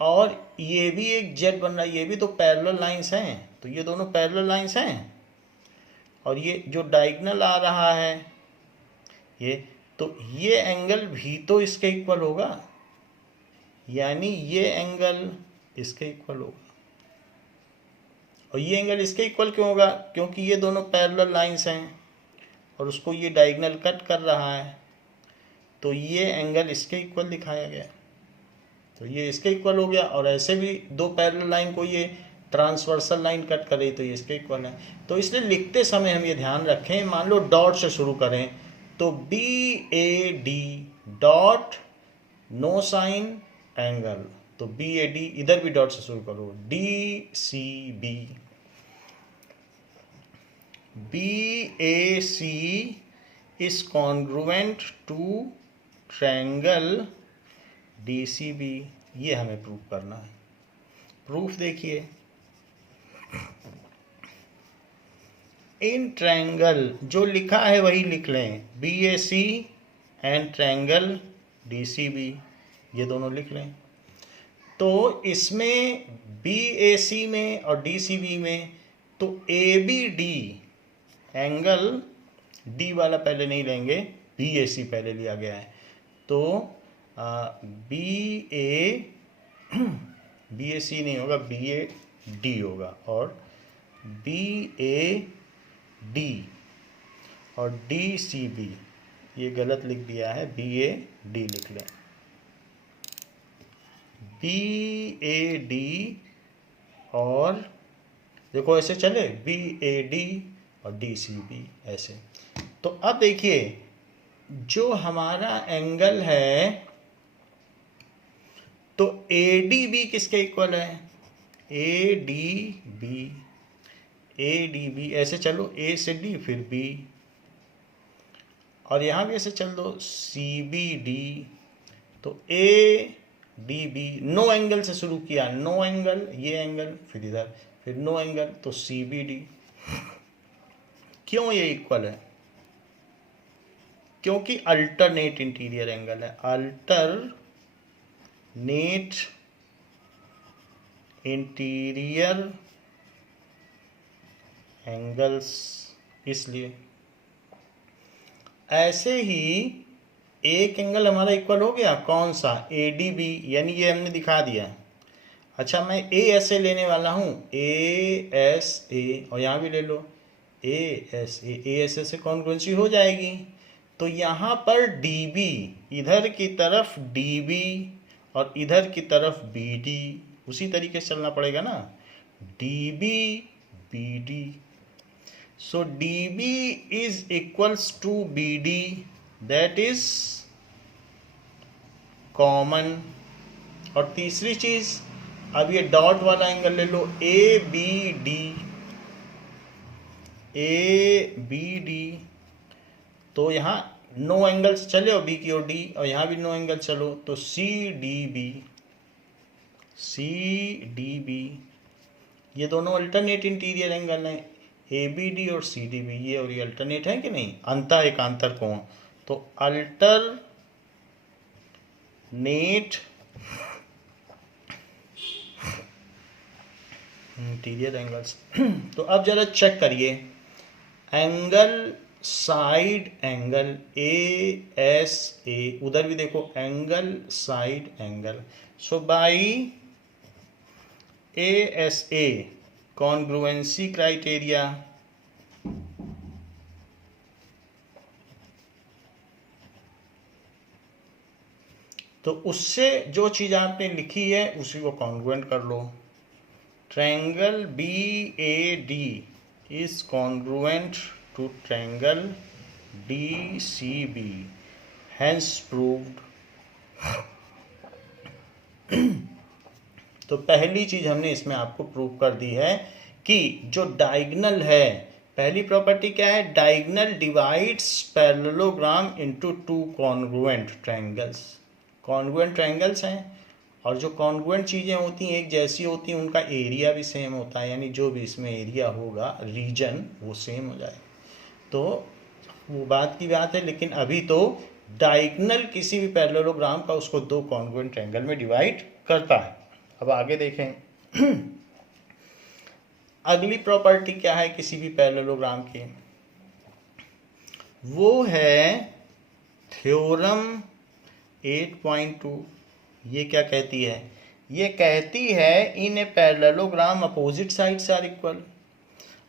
और ये भी एक जेड बन रहा है, ये भी तो पैरेलल लाइंस हैं, तो ये दोनों पैरेलल लाइंस हैं. और ये जो डायगोनल आ रहा है ये, तो ये एंगल भी तो इसके इक्वल होगा, यानी ये एंगल इसके इक्वल होगा. और ये एंगल इसके इक्वल क्यों होगा? क्योंकि ये दोनों पैरेलल लाइंस हैं और उसको ये डायगोनल कट कर रहा है, तो ये एंगल इसके इक्वल दिखाया गया. तो ये इसके इक्वल हो गया. और ऐसे भी दो पैरेलल लाइन को ये ट्रांसवर्सल लाइन कट कर रही, तो ये इसके इक्वल है. तो इसलिए लिखते समय हम ये ध्यान रखें, मान लो डॉट से शुरू करें, तो B A D dot no sign angle, तो बी ए डी, इधर भी डॉट से शुरू करो, D C B, B A C is congruent to triangle D C B. ये हमें प्रूफ करना है। प्रूफ देखिए, इन ट्रायंगल जो लिखा है वही लिख लें, B A C and triangle D C B, ये दोनों लिख लें। तो इसमें बी ए सी में और डी सी बी में तो A B D angle, D वाला पहले नहीं लेंगे, बी ए सी पहले लिया गया है, तो बी ए सी नहीं होगा, बी ए डी होगा, और बी ए डी और डी सी बी, ये गलत लिख दिया है, बी ए डी लिख लें, बी ए डी, और देखो ऐसे चले, बी ए डी और डी सी बी ऐसे। तो अब देखिए, जो हमारा एंगल है, तो ए डी बी किसके इक्वल है, A D B, A D B, ऐसे चलो, ए से डी फिर बी, और यहाँ भी ऐसे चल दो, सी बी डी, तो A D B, no angle से शुरू किया, नो एंगल, ये एंगल, फिर इधर, फिर नो एंगल, तो सी बी डी। क्यों ये इक्वल है? क्योंकि अल्टरनेट इंटीरियर एंगल है, अल्टरनेट इंटीरियर एंगल्स, इसलिए। ऐसे ही एक एंगल हमारा इक्वल हो गया, कौन सा, ए डी बी, यानी ये हमने दिखा दिया। अच्छा, मैं ए एस ए लेने वाला हूँ, ए एस ए, और यहाँ भी ले लो ए एस ए से कॉन्ग्रुएंसी हो जाएगी। तो यहाँ पर डी बी, इधर की तरफ डी बी और इधर की तरफ बी डी, उसी तरीके से चलना पड़ेगा ना, D B B D. So D B is equals to B D, that is common. और तीसरी चीज, अब ये डॉट वाला एंगल ले लो, A B D, A B D, तो यहाँ नो एंगल चले हो, बी की ओर डी, और यहाँ भी नो एंगल चलो, तो C D B, C D B, ये दोनों अल्टरनेट इंटीरियर एंगल हैं, ए बी डी और सी डी बी, ये और ये अल्टरनेट है कि नहीं, अंतर एकांतर कोण। तो अल्टरनेट इंटीरियर एंगल्स। तो अब जरा चेक करिए, angle side angle A S A, उधर भी देखो angle side angle. So by A S A congruency criteria, तो उससे जो चीज आपने लिखी है उसी को कॉन्ग्रुएंट कर लो। Triangle B A D is congruent to triangle D C B, hence proved. तो पहली चीज हमने इसमें आपको प्रूव कर दी है कि जो डायगोनल है, पहली प्रॉपर्टी क्या है, diagonal divides parallelogram into two congruent triangles. Congruent triangles हैं, और जो कॉन्ग्रुएंट चीज़ें होती हैं एक जैसी होती हैं, उनका एरिया भी सेम होता है, यानी जो भी इसमें एरिया होगा, रीजन, वो सेम हो जाए। तो वो बात की बात है, लेकिन अभी तो डायगोनल किसी भी पैरेललोग्राम का उसको दो कॉन्ग्रुएंट ट्रायंगल में डिवाइड करता है। अब आगे देखें, अगली प्रॉपर्टी क्या है किसी भी पैरेललोग्राम की, वो है थ्योरम 8.2। ये क्या कहती है, ये कहती है in a parallelogram opposite sides are equal.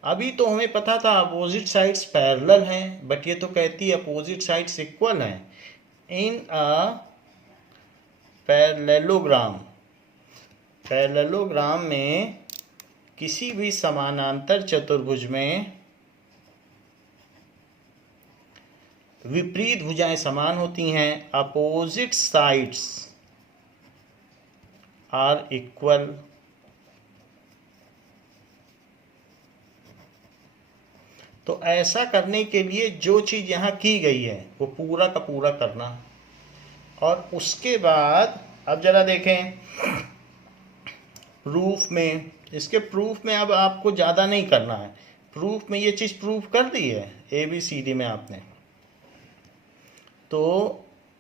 अभी तो हमें पता था अपोजिट साइड्स पैरेलल हैं, बट ये तो कहती है अपोजिट साइड्स इक्वल हैं इन अ पैरेललोग्राम। पैरेललोग्राम में किसी भी समानांतर चतुर्भुज में विपरीत भुजाएं समान होती हैं, अपोजिट साइड्स आर इक्वल, तो ऐसा करने के लिए जो चीज़ यहाँ की गई है वो पूरा का पूरा करना। और उसके बाद अब जरा देखें प्रूफ में, इसके प्रूफ में अब आपको ज़्यादा नहीं करना है। प्रूफ में ये चीज़ प्रूफ कर दी है ABCD में आपने, तो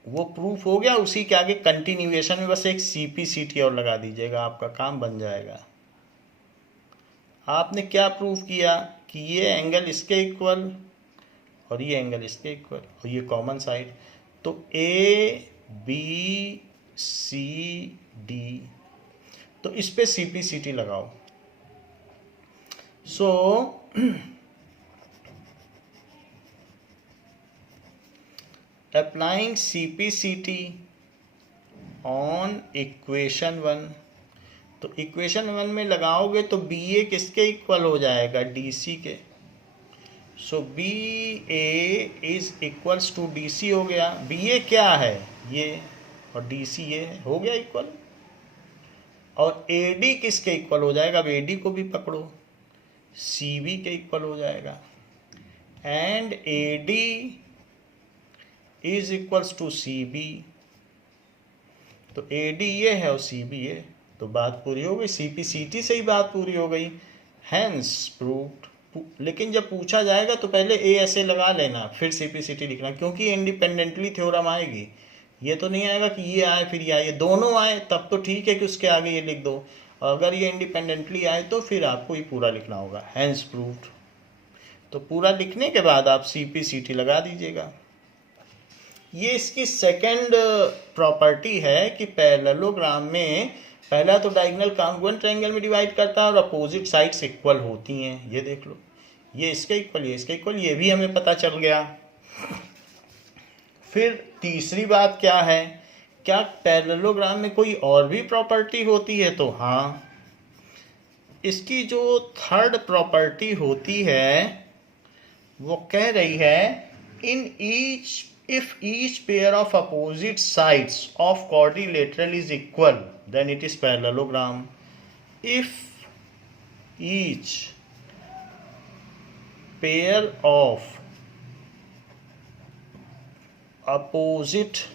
वो प्रूफ हो गया। उसी के आगे कंटिन्यूएशन में बस एक CPCT और लगा दीजिएगा, आपका काम बन जाएगा। आपने क्या प्रूफ किया कि ये एंगल इसके इक्वल और ये एंगल इसके इक्वल और ये कॉमन साइड, तो ABCD, तो इस पे CPCT लगाओ। So applying CPCT on equation 1, तो इक्वेशन 1 में लगाओगे तो BA किसके इक्वल हो जाएगा, DC के। So BA is equals to DC हो गया। BA क्या है, ये, और DC ये है, हो गया इक्वल। और AD किसके इक्वल हो जाएगा, अब AD को भी पकड़ो, CB के इक्वल हो जाएगा। And AD is equals to CB, तो AD ये है और CB ये, तो बात पूरी हो गई। CPCT से ही बात पूरी हो गई, हैंस प्रूव्ड। लेकिन जब पूछा जाएगा तो पहले A ऐसे लगा लेना, फिर CPCT लिखना, क्योंकि इंडिपेंडेंटली थ्योरम आएगी। ये तो नहीं आएगा कि ये आए फिर ये आए, दोनों आए तब तो ठीक है कि उसके आगे ये लिख दो, और अगर ये इंडिपेंडेंटली आए तो फिर आपको ये पूरा लिखना होगा, हैंस प्रूव्ड। तो पूरा लिखने के बाद आप CPCT लगा दीजिएगा। ये इसकी सेकंड प्रॉपर्टी है कि पैरेललोग्राम में पहला तो डायगोनल कॉन्ग्रुएंट ट्रायंगल में डिवाइड करता है और अपोजिट साइड्स इक्वल होती हैं। ये देख लो, ये इसके इक्वल, ये इसके इक्वल, ये भी हमें पता चल गया। फिर तीसरी बात क्या है, क्या पैरेललोग्राम में कोई और भी प्रॉपर्टी होती है, तो हाँ, इसकी जो थर्ड प्रॉपर्टी होती है वो कह रही है, in each if each pair of opposite sides of quadrilateral is equal then it is parallelogram. If each pair of opposite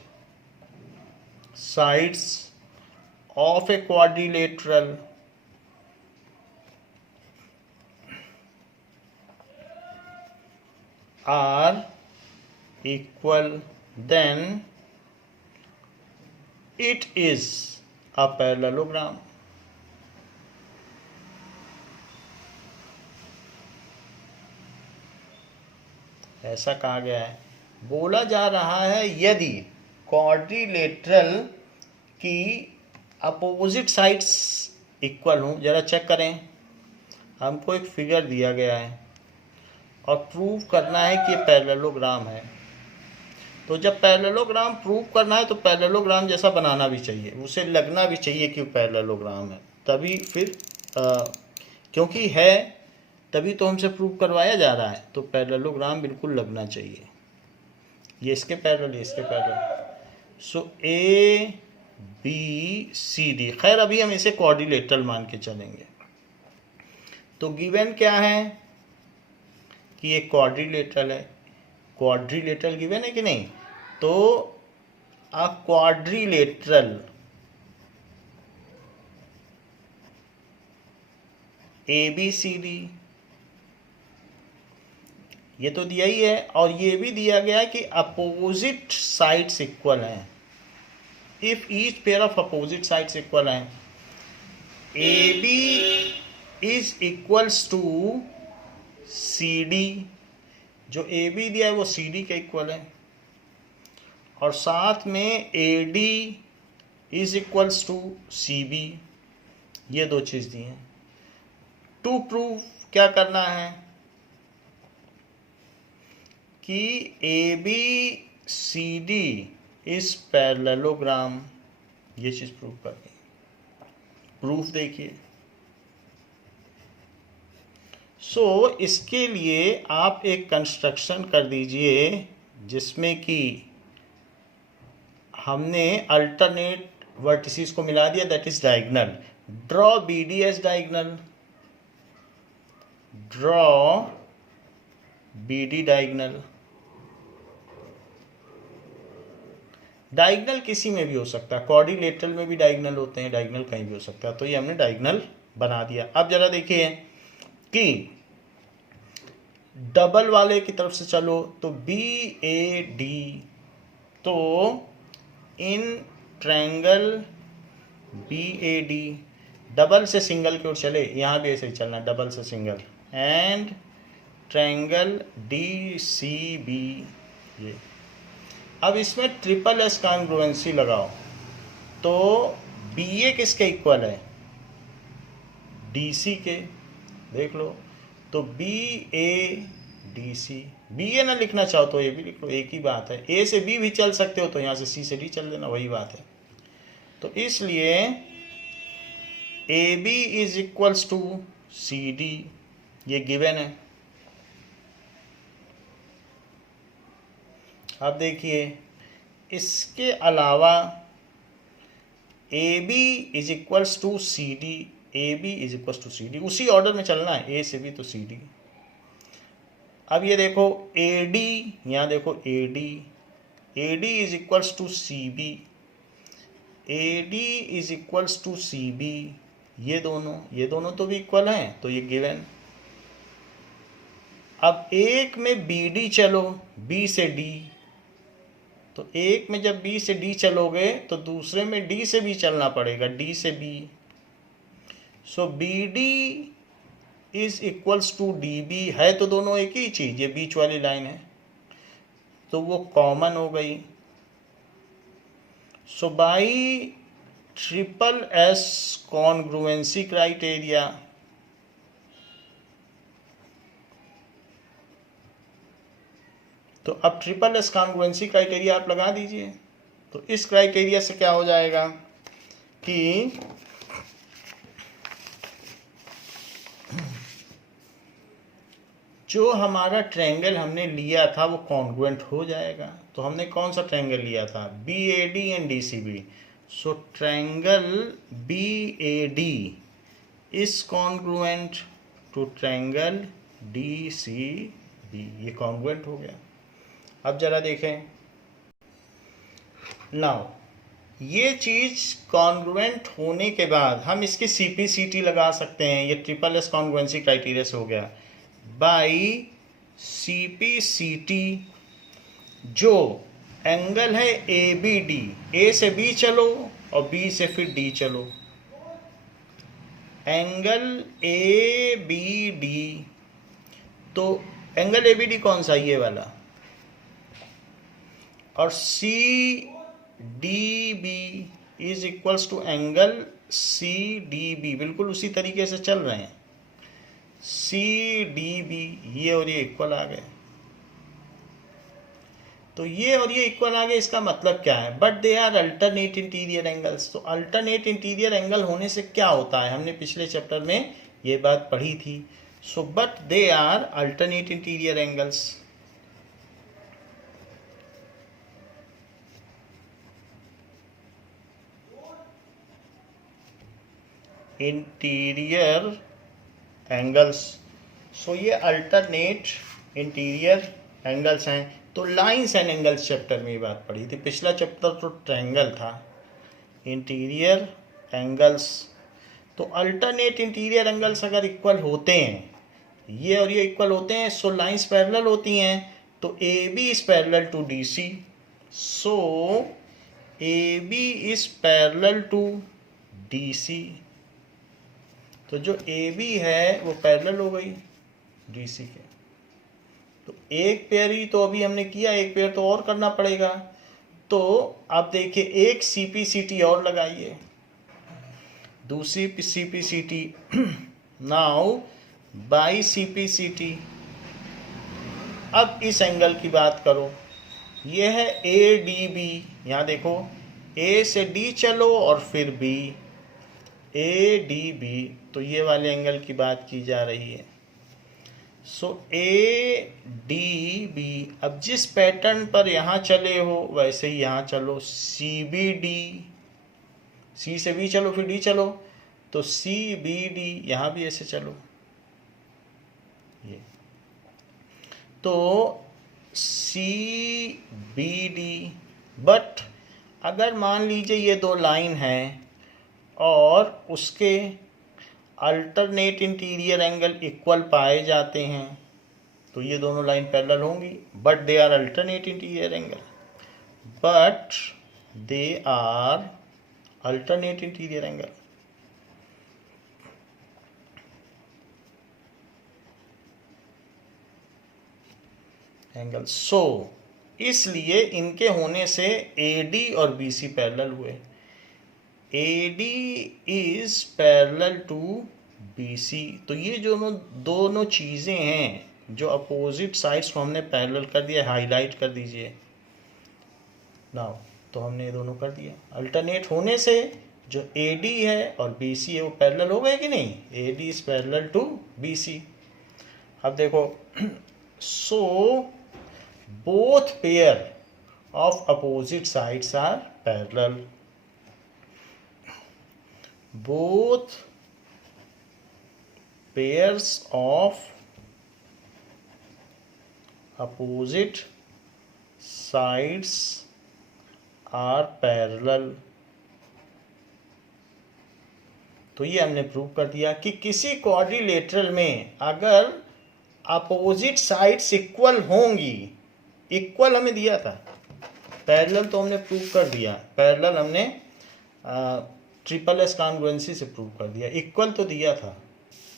sides of a quadrilateral are equal then it is a parallelogram. ऐसा कहा गया है। बोला जा रहा है यदि क्वाड्रिलेटरल की अपोजिट साइड्स इक्वल हों, जरा चेक करें, हमको एक फिगर दिया गया है और प्रूव करना है कि पैरेललोग्राम है। तो जब पैरेललोग्राम प्रूव करना है तो पैरेललोग्राम जैसा बनाना भी चाहिए, उसे लगना भी चाहिए कि पैरेललोग्राम है, तभी फिर क्योंकि है तभी तो हमसे प्रूव करवाया जा रहा है, तो पैरेललोग्राम बिल्कुल लगना चाहिए। ये इसके पैरेलल, ये इसके पैरेलल। सो ABCD, खैर अभी हम इसे क्वाड्रिलेटरल मान के चलेंगे। तो गिवन क्या है कि ये क्वाड्रिलेटरल है, क्वाड्रिलेटरल गिवन है कि नहीं, तो अ क्वाड्रिलेटरल ABCD, ये तो दिया ही है, और ये भी दिया गया है कि अपोजिट साइड्स इक्वल हैं। If each pair of opposite sides equal हैं, AB is equals to CD, जो AB दिया है वो CD के इक्वल है, और साथ में AD is equals to CB, ये दो चीज़ दी हैं। टू प्रूव क्या करना है कि ABCD इज पैरेललोग्राम, ये चीज़ प्रूव करनी। प्रूफ देखिए। सो इसके लिए आप एक कंस्ट्रक्शन कर दीजिए जिसमें कि हमने अल्टरनेट वर्टिसेस को मिला दिया, that is diagonal. Draw B D as diagonal, draw B D diagonal. Diagonal किसी में भी हो सकता है, क्वाड्रिलेटरल में भी डायगोनल होते हैं, डायगोनल कहीं भी हो सकता है। तो ये हमने डायगोनल बना दिया। अब जरा देखिए कि डबल वाले की तरफ से चलो तो बी ए डी, तो in triangle B A D, double से सिंगल की ओर चले, यहाँ भी ऐसे ही चलना, डबल से single, and triangle D C B. ये अब इसमें ट्रिपल एस कॉन्ग्रुएंसी लगाओ, तो बी ए किसके इक्वल है, डी सी के, देख लो। तो B A D C, B A ना लिखना चाहो तो ए भी लिख लो, एक ही बात है। ए से बी भी चल सकते हो तो यहाँ से सी से डी चल देना, वही बात है। तो इसलिए A B is equals to C D, ये गिवन है। अब देखिए इसके अलावा A B is equals to C D, A B is equals to C D, उसी ऑर्डर में चलना है, ए से बी तो सी डी। अब ये देखो ए डी, यहाँ देखो A D is equals to C B, A D is equals to C B, ये दोनों तो भी इक्वल हैं, तो ये गिवन। अब एक में बी डी चलो, बी से डी, तो एक में जब बी से डी चलोगे तो दूसरे में डी से भी चलना पड़ेगा, डी से B. So B D is equals to D B, है तो दोनों एक ही चीज, ये बीच वाली लाइन है तो वो कॉमन हो गई। So by triple S congruency criteria, तो अब ट्रिपल एस कॉन्ग्रुएंसी क्राइटेरिया आप लगा दीजिए। तो इस क्राइटेरिया से क्या हो जाएगा कि जो हमारा ट्रायंगल हमने लिया था वो कॉन्ग्रुएंट हो जाएगा। तो हमने कौन सा ट्रायंगल लिया था, B A D and D C B. So triangle B A D is congruent to triangle D C B, ये कॉन्ग्रुएंट हो गया। अब जरा देखें, नाउ ये चीज कॉन्ग्रुएंट होने के बाद हम इसकी CPCT लगा सकते हैं, ये ट्रिपल एस कॉन्ग्रुएंसी क्राइटेरिया से हो गया। बाई CPCT जो एंगल है ABD, A से B चलो और B से फिर D चलो, एंगल ABD, तो एंगल ABD कौन सा, ये वाला, और CDB is equals to angle CDB, बिल्कुल उसी तरीके से चल रहे हैं, CDB, ये और ये इक्वल आ गए। तो ये और ये इक्वल आ गए, इसका मतलब क्या है, but they are alternate interior angles. तो अल्टरनेट इंटीरियर एंगल होने से क्या होता है, हमने पिछले चैप्टर में ये बात पढ़ी थी। So but they are alternate interior angles. Interior angles, so ये अल्टरनेट इंटीरियर एंगल्स हैं। तो लाइंस एंड एंगल्स चैप्टर में ये बात पढ़ी थी, पिछला चैप्टर तो ट्रायंगल था, इंटीरियर एंगल्स। तो अल्टरनेट इंटीरियर एंगल्स अगर इक्वल होते हैं, ये और ये इक्वल होते हैं, सो लाइंस पैरेलल होती हैं, तो A B is parallel to D C, so A B is parallel to D C. तो जो ए बी है वो पैरेलल हो गई डी सी के। तो एक पेयर ही तो अभी हमने किया, एक पेयर तो और करना पड़ेगा। तो आप देखिए एक CPCT और लगाइए, दूसरी CPCT। नाउ बाई CPCT अब इस एंगल की बात करो, ये है ADB, यहाँ देखो A से D चलो और फिर B, ADB, तो ये वाले एंगल की बात की जा रही है। सो ए डी बी, अब जिस पैटर्न पर यहाँ चले हो वैसे ही यहाँ चलो, सी बी डी, सी से बी चलो फिर डी चलो, तो सी बी डी, यहाँ भी ऐसे चलो, ये तो सी बी डी। बट अगर मान लीजिए ये दो लाइन हैं और उसके अल्टरनेट इंटीरियर एंगल इक्वल पाए जाते हैं तो ये दोनों लाइन पैरेलल होंगी, but they are alternate interior angle, but they are alternate interior angle so इसलिए इनके होने से AD और BC पैरेलल हुए। AD is parallel to BC, तो ये जो दोनों चीज़ें हैं जो अपोजिट साइड्स को हमने पैरेलल कर दिया, हाईलाइट कर दीजिए नाउ, तो हमने ये दोनों कर दिया। अल्टरनेट होने से जो AD है और BC है वो पैरेलल हो गए कि नहीं, AD is parallel to BC। अब देखो सो both pair of opposite sides are parallel, both pairs of opposite sides are parallel। तो ये हमने प्रूव कर दिया कि किसी क्वाड्रिलेटरल में अगर अपोजिट साइड्स इक्वल होंगी, इक्वल हमें दिया था, पैरेलल तो हमने प्रूव कर दिया, पैरेलल हमने SSS कॉन्ग्रुएंसी से प्रूव कर दिया, इक्वल तो दिया था,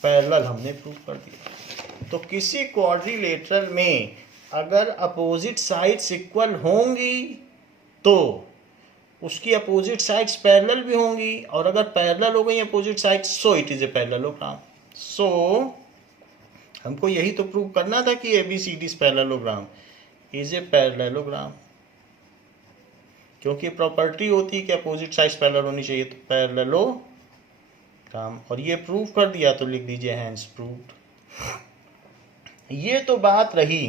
पैरेलल हमने प्रूव कर दिया। तो किसी क्वाड्रिलेटरल में अगर अपोजिट साइड्स इक्वल होंगी तो उसकी अपोजिट साइड्स पैरेलल भी होंगी, और अगर पैरेलल हो गई opposite sides so it is a parallelogram. So हमको यही तो प्रूव करना था कि ABCD parallelogram is a parallelogram, क्योंकि प्रॉपर्टी होती है कि अपोजिट साइड्स पैरेलल होनी चाहिए, तो पैरेललोग्राम, और ये प्रूव कर दिया तो लिख दीजिए हैंस प्रूव्ड। ये तो बात रही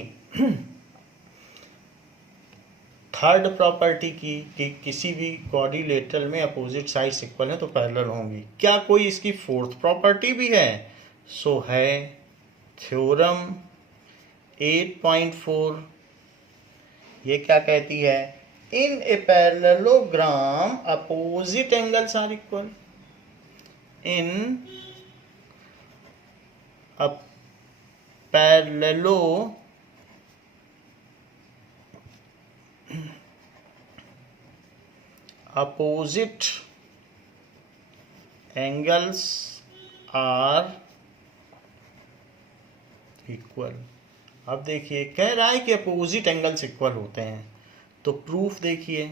थर्ड प्रॉपर्टी की कि किसी भी क्वाड्रिलेटरल में अपोजिट साइड्स इक्वल है तो पैरेलल होंगी। क्या कोई इसकी फोर्थ प्रॉपर्टी भी है? सो है थ्योरम 8.4। ये क्या कहती है? In a parallelogram opposite angles are equal. In a parallelo opposite angles are equal. अब देखिए कह रहा है कि अपोजिट एंगल्स इक्वल होते हैं, तो प्रूफ देखिए,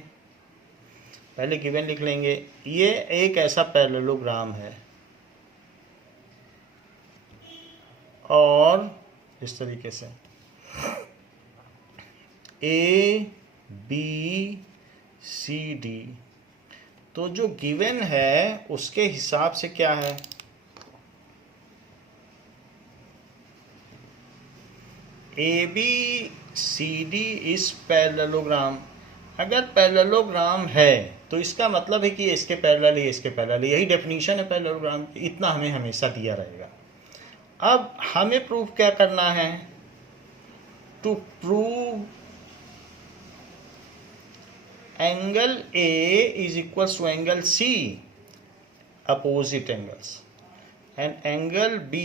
पहले गिवन लिख लेंगे। ये एक ऐसा पैरेललोग्राम है और इस तरीके से ABCD, तो जो गिवन है उसके हिसाब से क्या है, ABCD इस पैरेललोग्राम। अगर पैरेललोग्राम है तो इसका मतलब है कि इसके पैरेलल है, इसके पैरेलल है, यही डेफिनेशन है पैरेललोग्राम की। इतना हमें हमेशा दिया रहेगा। अब हमें प्रूफ क्या करना है? To prove angle A is equal to angle C, opposite angles, and angle B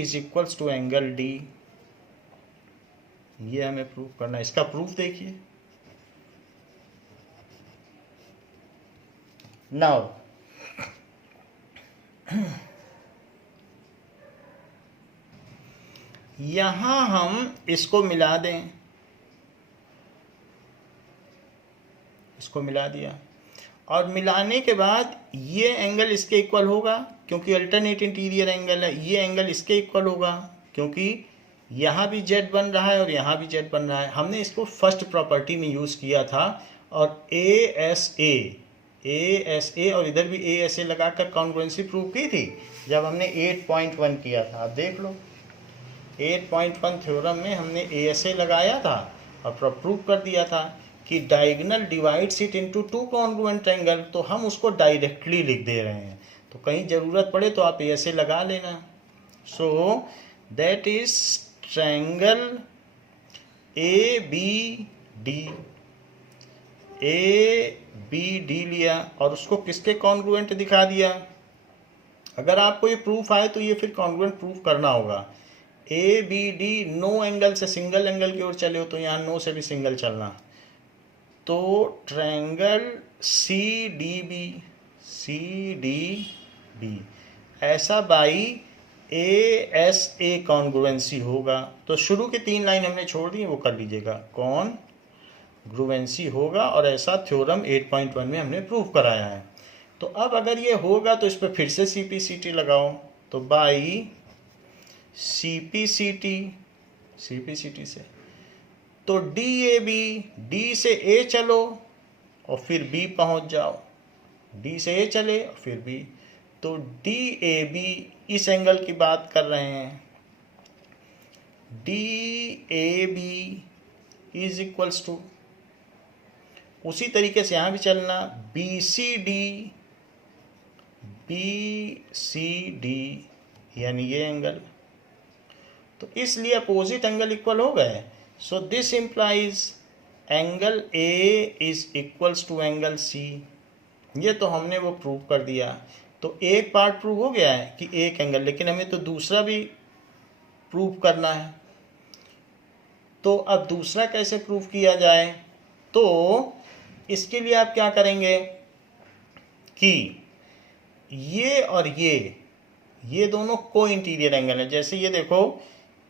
is equal to angle D। ये हमें प्रूफ करना है। इसका प्रूफ देखिए। नाउ यहां हम इसको मिला दें, इसको मिला दिया, और मिलाने के बाद ये एंगल इसके इक्वल होगा क्योंकि अल्टरनेट इंटीरियर एंगल है, ये एंगल इसके इक्वल होगा क्योंकि यहाँ भी जेड बन रहा है और यहाँ भी जेड बन रहा है। हमने इसको फर्स्ट प्रॉपर्टी में यूज़ किया था, और ASA और इधर भी ASA लगाकर कॉन्ग्रुएंसी प्रूव की थी जब हमने 8.1 किया था। आप देख लो। 8.1 थ्योरम में हमने ASA लगाया था और प्रूव कर दिया था कि diagonal divides it into two congruent triangle, तो हम उसको डायरेक्टली लिख दे रहे हैं। तो कहीं ज़रूरत पड़े तो आप ASA लगा लेना। So that is triangle ABD। ABD लिया और उसको किसके कॉन्ग्रुएंट दिखा दिया। अगर आपको ये प्रूफ आए तो ये फिर कॉन्ग्रुएंट प्रूफ करना होगा। ABD नो एंगल से सिंगल एंगल की ओर चले हो तो यहाँ नो से भी सिंगल चलना। तो ट्रायंगल CDB ऐसा बाई ASA कॉन्ग्रुएंसी होगा। तो शुरू की 3 लाइन हमने छोड़ दी, वो कर लीजिएगा। कॉन्ग्रुएंसी होगा और ऐसा थ्योरम 8.1 में हमने प्रूव कराया है। तो अब अगर ये होगा तो इस पर फिर से CPCT लगाओ। तो बाई CPCT से तो DAB, D से A चलो और फिर B पहुंच जाओ। D से A चले और फिर B, तो DAB इस एंगल की बात कर रहे हैं। DAB इज इक्वल्स टू, उसी तरीके से यहाँ भी चलना, BCD यानी ये एंगल। तो इसलिए अपोजिट एंगल इक्वल हो गए। So this implies angle A is equals to angle C। ये तो हमने वो प्रूव कर दिया। तो एक पार्ट प्रूव हो गया है कि एक एंगल, लेकिन हमें तो दूसरा भी प्रूव करना है। तो अब दूसरा कैसे प्रूव किया जाए। तो इसके लिए आप क्या करेंगे कि ये और ये दोनों को इंटीरियर एंगल है। जैसे ये देखो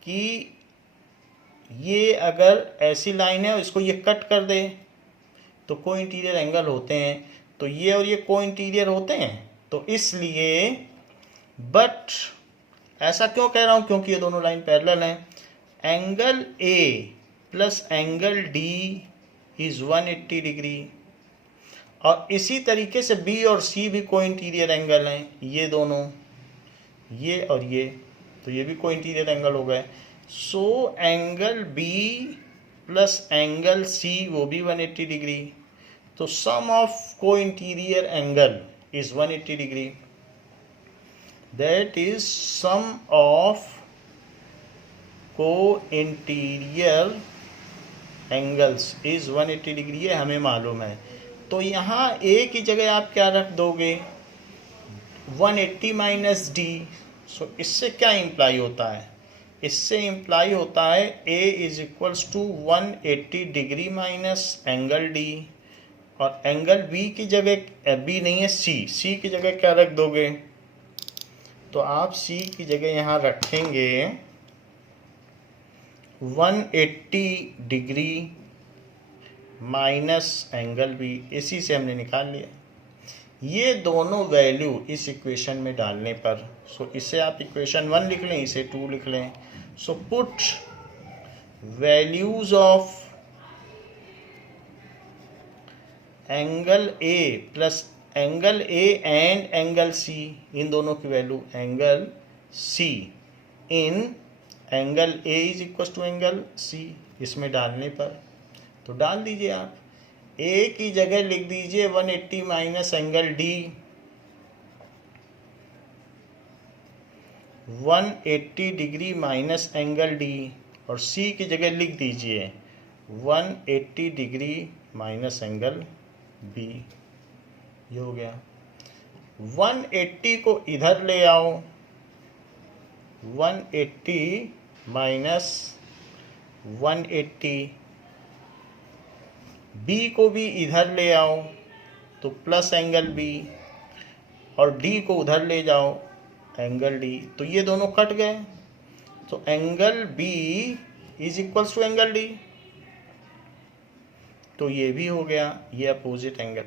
कि ये अगर ऐसी लाइन है, इसको ये कट कर दे तो को इंटीरियर एंगल होते हैं। तो ये और ये को इंटीरियर होते हैं। तो इसलिए, बट ऐसा क्यों कह रहा हूँ, क्योंकि ये दोनों लाइन पैरेलल हैं। Angle A plus angle D is 180 degree. और इसी तरीके से B और C भी को इंटीरियर एंगल हैं, ये दोनों, ये और ये, तो ये भी को इंटीरियर एंगल हो गए। So angle B plus angle C वो भी 180 डिग्री। तो sum of co interior angle is 180 degree. That is sum of co interior angles is 180 degree, ये हमें मालूम है। तो यहाँ A की जगह आप क्या रख दोगे, 180 माइनस D। सो इससे क्या इम्प्लाई होता है, इससे इम्प्लाई होता है A is equals to 180 degree minus angle D। और एंगल B की जगह, B नहीं है C की जगह क्या रख दोगे। तो आप C की जगह यहाँ रखेंगे 180 डिग्री माइनस एंगल B। इसी से हमने निकाल लिया ये दोनों वैल्यू इस इक्वेशन में डालने पर। सो इसे आप इक्वेशन 1 लिख लें, इसे 2 लिख लें। So put values of angle A plus angle A and angle C, इन दोनों की value angle C in angle A is equal to angle C, इसमें डालने पर। तो डाल दीजिए आप, A की जगह लिख दीजिए 180 minus angle D, 180 degree minus angle D, और C की जगह लिख दीजिए 180 डिग्री माइनस एंगल B। ये हो गया। 180 को इधर ले आओ, 180 माइनस 180, B को भी इधर ले आओ तो प्लस एंगल B, और D को उधर ले जाओ एंगल D। तो ये दोनों कट गए। तो angle B is equals to angle D। तो ये भी हो गया, ये अपोजिट एंगल।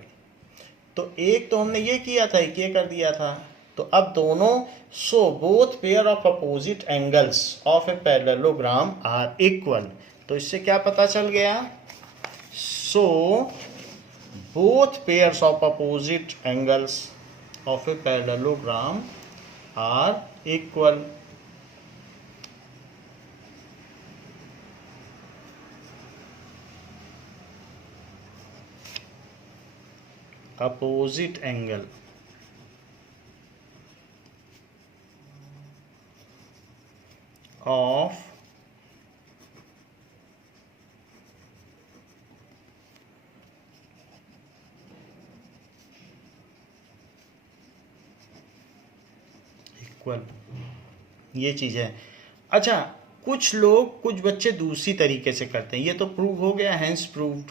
तो एक तो हमने ये किया था, एक ये कर दिया था। तो अब दोनों, so both pair of opposite angles of a parallelogram are equal. तो इससे क्या पता चल गया, so both pairs of opposite angles of a parallelogram are equal. opposite angle of equal, ये चीज है। अच्छा, कुछ लोग, कुछ बच्चे दूसरी तरीके से करते हैं, ये तो प्रूव हो गया, हैंस प्रूव्ड।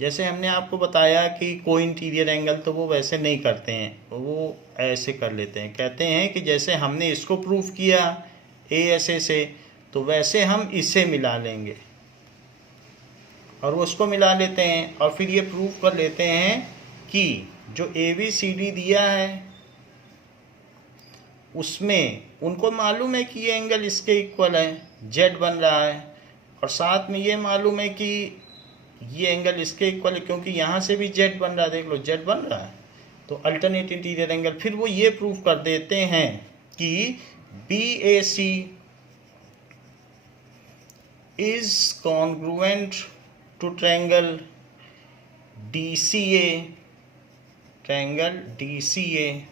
जैसे हमने आपको बताया कि कोई इंटीरियर एंगल, तो वो वैसे नहीं करते हैं, वो ऐसे कर लेते हैं। कहते हैं कि जैसे हमने इसको प्रूव किया ए ऐसे से, तो वैसे हम इसे मिला लेंगे, और वो उसको मिला लेते हैं, और फिर ये प्रूव कर लेते हैं कि जो ए बी सी डी दिया है उसमें उनको मालूम है कि ये एंगल इसके इक्वल है, जेड बन रहा है, और साथ में ये मालूम है कि ये एंगल इसके इक्वल है, क्योंकि यहाँ से भी जेड बन रहा है, देख लो जेड बन रहा है, तो अल्टरनेट इंटीरियर एंगल। फिर वो ये प्रूव कर देते हैं कि B A C is congruent to triangle D C A, triangle D C A,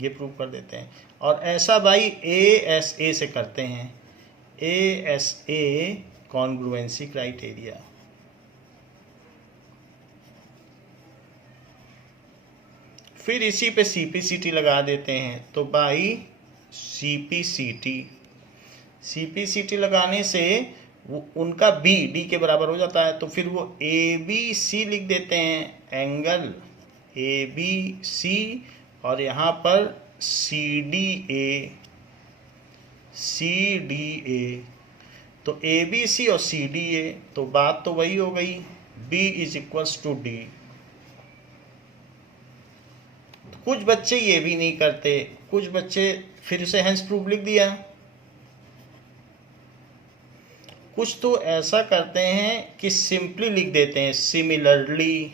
ये प्रूव कर देते हैं। और ऐसा भाई ए एस ए से करते हैं, A S A congruency criteria. फिर इसी पे सी पी सी टी लगा देते हैं, तो by C P C T लगाने से वो उनका बी डी के बराबर हो जाता है, तो फिर वो ए बी सी लिख देते हैं, एंगल ए बी सी, और यहाँ पर सी डी ए, तो ए बी सी और सी डी ए, तो बात तो वही हो गई, B is equals to D. कुछ बच्चे ये भी नहीं करते, कुछ बच्चे फिर से हैंस प्रूफ लिख दिया, कुछ तो ऐसा करते हैं कि सिंपली लिख देते हैं, similarly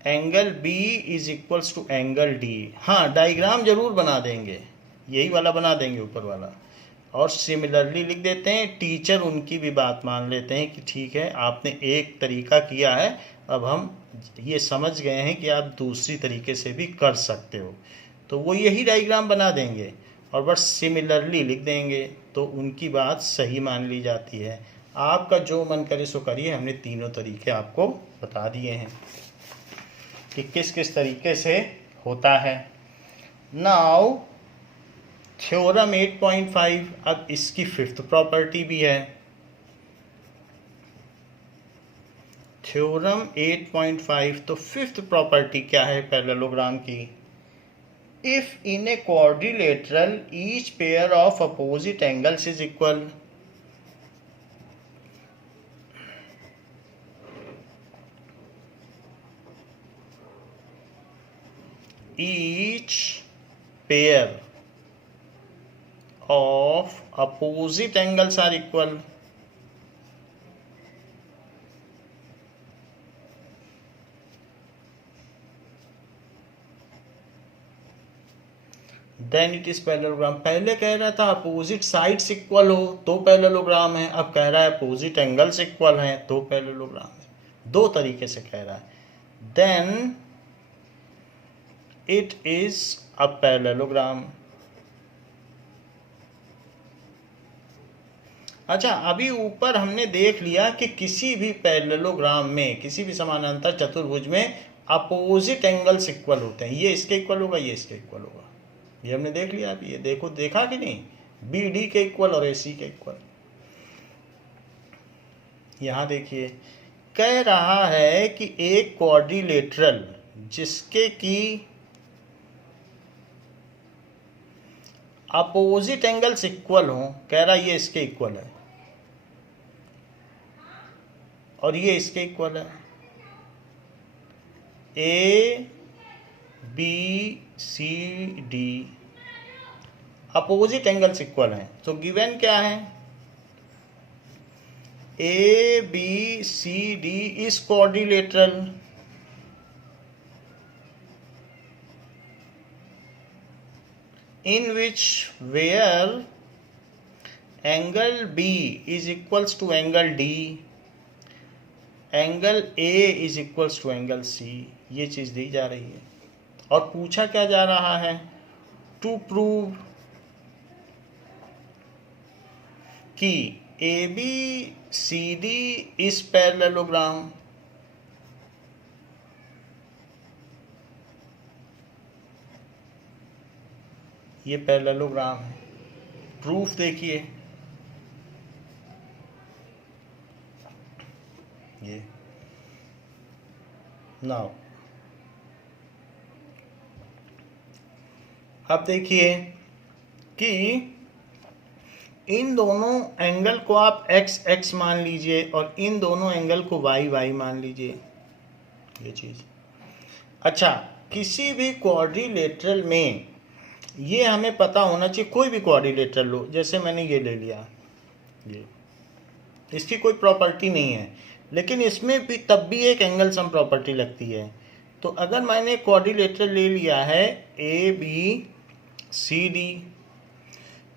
angle B is equals to angle D. हाँ, डायग्राम जरूर बना देंगे, यही वाला बना देंगे ऊपर वाला, और सिमिलरली लिख देते हैं। टीचर उनकी भी बात मान लेते हैं कि ठीक है, आपने एक तरीका किया है, अब हम ये समझ गए हैं कि आप दूसरी तरीके से भी कर सकते हो, तो वो यही डायग्राम बना देंगे और बस सिमिलरली लिख देंगे, तो उनकी बात सही मान ली जाती है। आपका जो मन करे सो करिए, हमने तीनों तरीके आपको बता दिए हैं कि किस किस तरीके से होता है। नाउ थ्योरम 8.5, अब इसकी फिफ्थ प्रॉपर्टी भी है। थ्योरम 8.5, तो फिफ्थ प्रॉपर्टी क्या है पैरेललोग्राम की? If in a quadrilateral each pair of opposite angles is equal, each pair of opposite angles are equal, then it is parallelogram. पहले कह रहा था अपोजिट साइड्स इक्वल हो तो पैरेललोग्राम है, अब कह रहा है अपोजिट एंगल्स इक्वल हैं तो पैरेललोग्राम है। दो तरीके से कह रहा है, then it is a parallelogram. अच्छा, अभी ऊपर हमने देख लिया कि किसी भी पैरेललोग्राम में, किसी भी समानांतर चतुर्भुज में अपोजिट एंगल्स इक्वल होते हैं। ये इसके इक्वल होगा, ये इसके इक्वल होगा, ये हमने देख लिया। अभी ये देखो, देखा कि नहीं, बी डी के इक्वल और ए सी के इक्वल। यहां देखिए, कह रहा है कि एक क्वाड्रिलेटरल जिसके की अपोजिट एंगल्स इक्वल हो, कह रहा ये इसके इक्वल है और ये इसके इक्वल है, A B C D opposite angles equal हैं। तो गिवन क्या है, A B C D is quadrilateral, in which where angle B is equals to angle D angle A is equals to angle C, ये चीज़ दी जा रही है। और पूछा क्या जा रहा है, टू प्रूव कि A B C D is parallelogram. ये पैरेललोग्राम है। प्रूफ देखिए, ये नाउ अब देखिए कि इन दोनों एंगल को आप एक्स एक्स मान लीजिए और इन दोनों एंगल को वाई वाई मान लीजिए, ये चीज़। अच्छा, किसी भी क्वाड्रिलेटरल में ये हमें पता होना चाहिए, कोई भी क्वाड्रिलेटरल लो, जैसे मैंने ये ले लिया, ये इसकी कोई प्रॉपर्टी नहीं है, लेकिन इसमें भी तब भी एक एंगल सम प्रॉपर्टी लगती है। तो अगर मैंने क्वाड्रिलेटरल ले लिया है ए बी सी डी,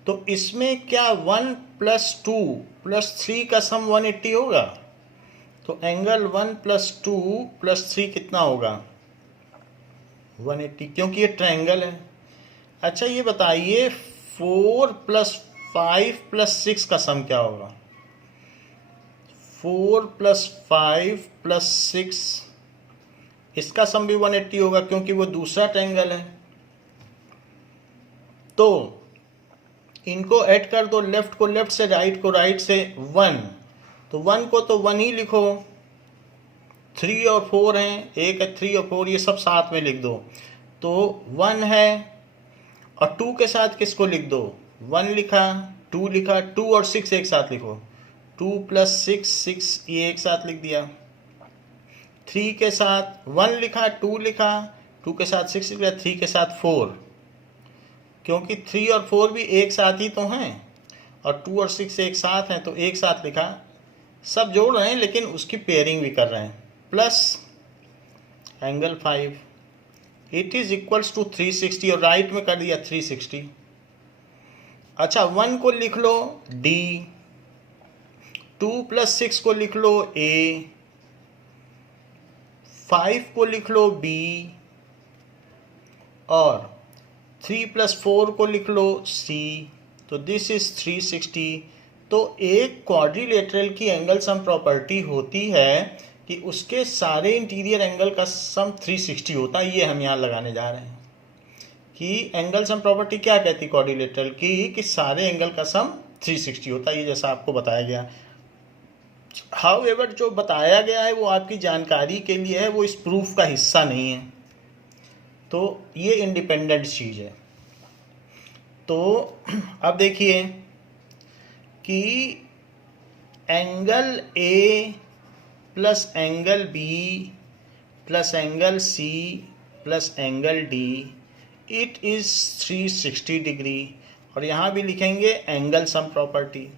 तो इसमें क्या 1 + 2 + 3 का सम 180 होगा। तो एंगल 1 + 2 + 3 कितना होगा, 180, क्योंकि ये ट्रायंगल है। अच्छा ये बताइए 4 + 5 + 6 का सम क्या होगा, 4 + 5 + 6, इसका सम भी 180 होगा क्योंकि वो दूसरा ट्रायंगल है। तो इनको ऐड कर दो, लेफ्ट को लेफ्ट से, राइट को राइट से, 1, तो 1 को तो 1 ही लिखो, 3 और 4 हैं, एक है 3 और 4, ये सब साथ में लिख दो, तो 1 है। और 2 के साथ किसको लिख दो, 1 लिखा, 2 लिखा, 2 और 6 एक साथ लिखो, 2 + 6 6, ये एक साथ लिख दिया। 3 के साथ 1 लिखा, 2 लिखा, 2 के साथ 6 लिखा, 3 के साथ 4, क्योंकि 3 और 4 भी एक साथ ही तो हैं और 2 और 6 एक साथ हैं, तो एक साथ लिखा, सब जोड़ रहे हैं लेकिन उसकी पेयरिंग भी कर रहे हैं, plus angle 5 it is equals to 360, और राइट में कर दिया 360। अच्छा 1 को लिख लो D, 2 + 6 को लिख लो A, 5 को लिख लो B, और 3 + 4 को लिख लो C, तो दिस इज 360। तो एक क्वाड्रिलेटरल की एंगल सम प्रॉपर्टी होती है कि उसके सारे इंटीरियर एंगल का सम 360 होता है। ये हम यहाँ लगाने जा रहे हैं कि एंगल सम प्रॉपर्टी क्या कहती है क्वाड्रिलेटरल की, कि सारे एंगल का सम 360 होता है, ये जैसा आपको बताया गया। हाउएवर जो बताया गया है वो आपकी जानकारी के लिए है, वो इस प्रूफ का हिस्सा नहीं है, तो ये इंडिपेंडेंट चीज़ है। तो अब देखिए कि angle A plus angle B plus angle C plus angle D, it is 360 degree, और यहाँ भी लिखेंगे एंगल सम प्रॉपर्टी।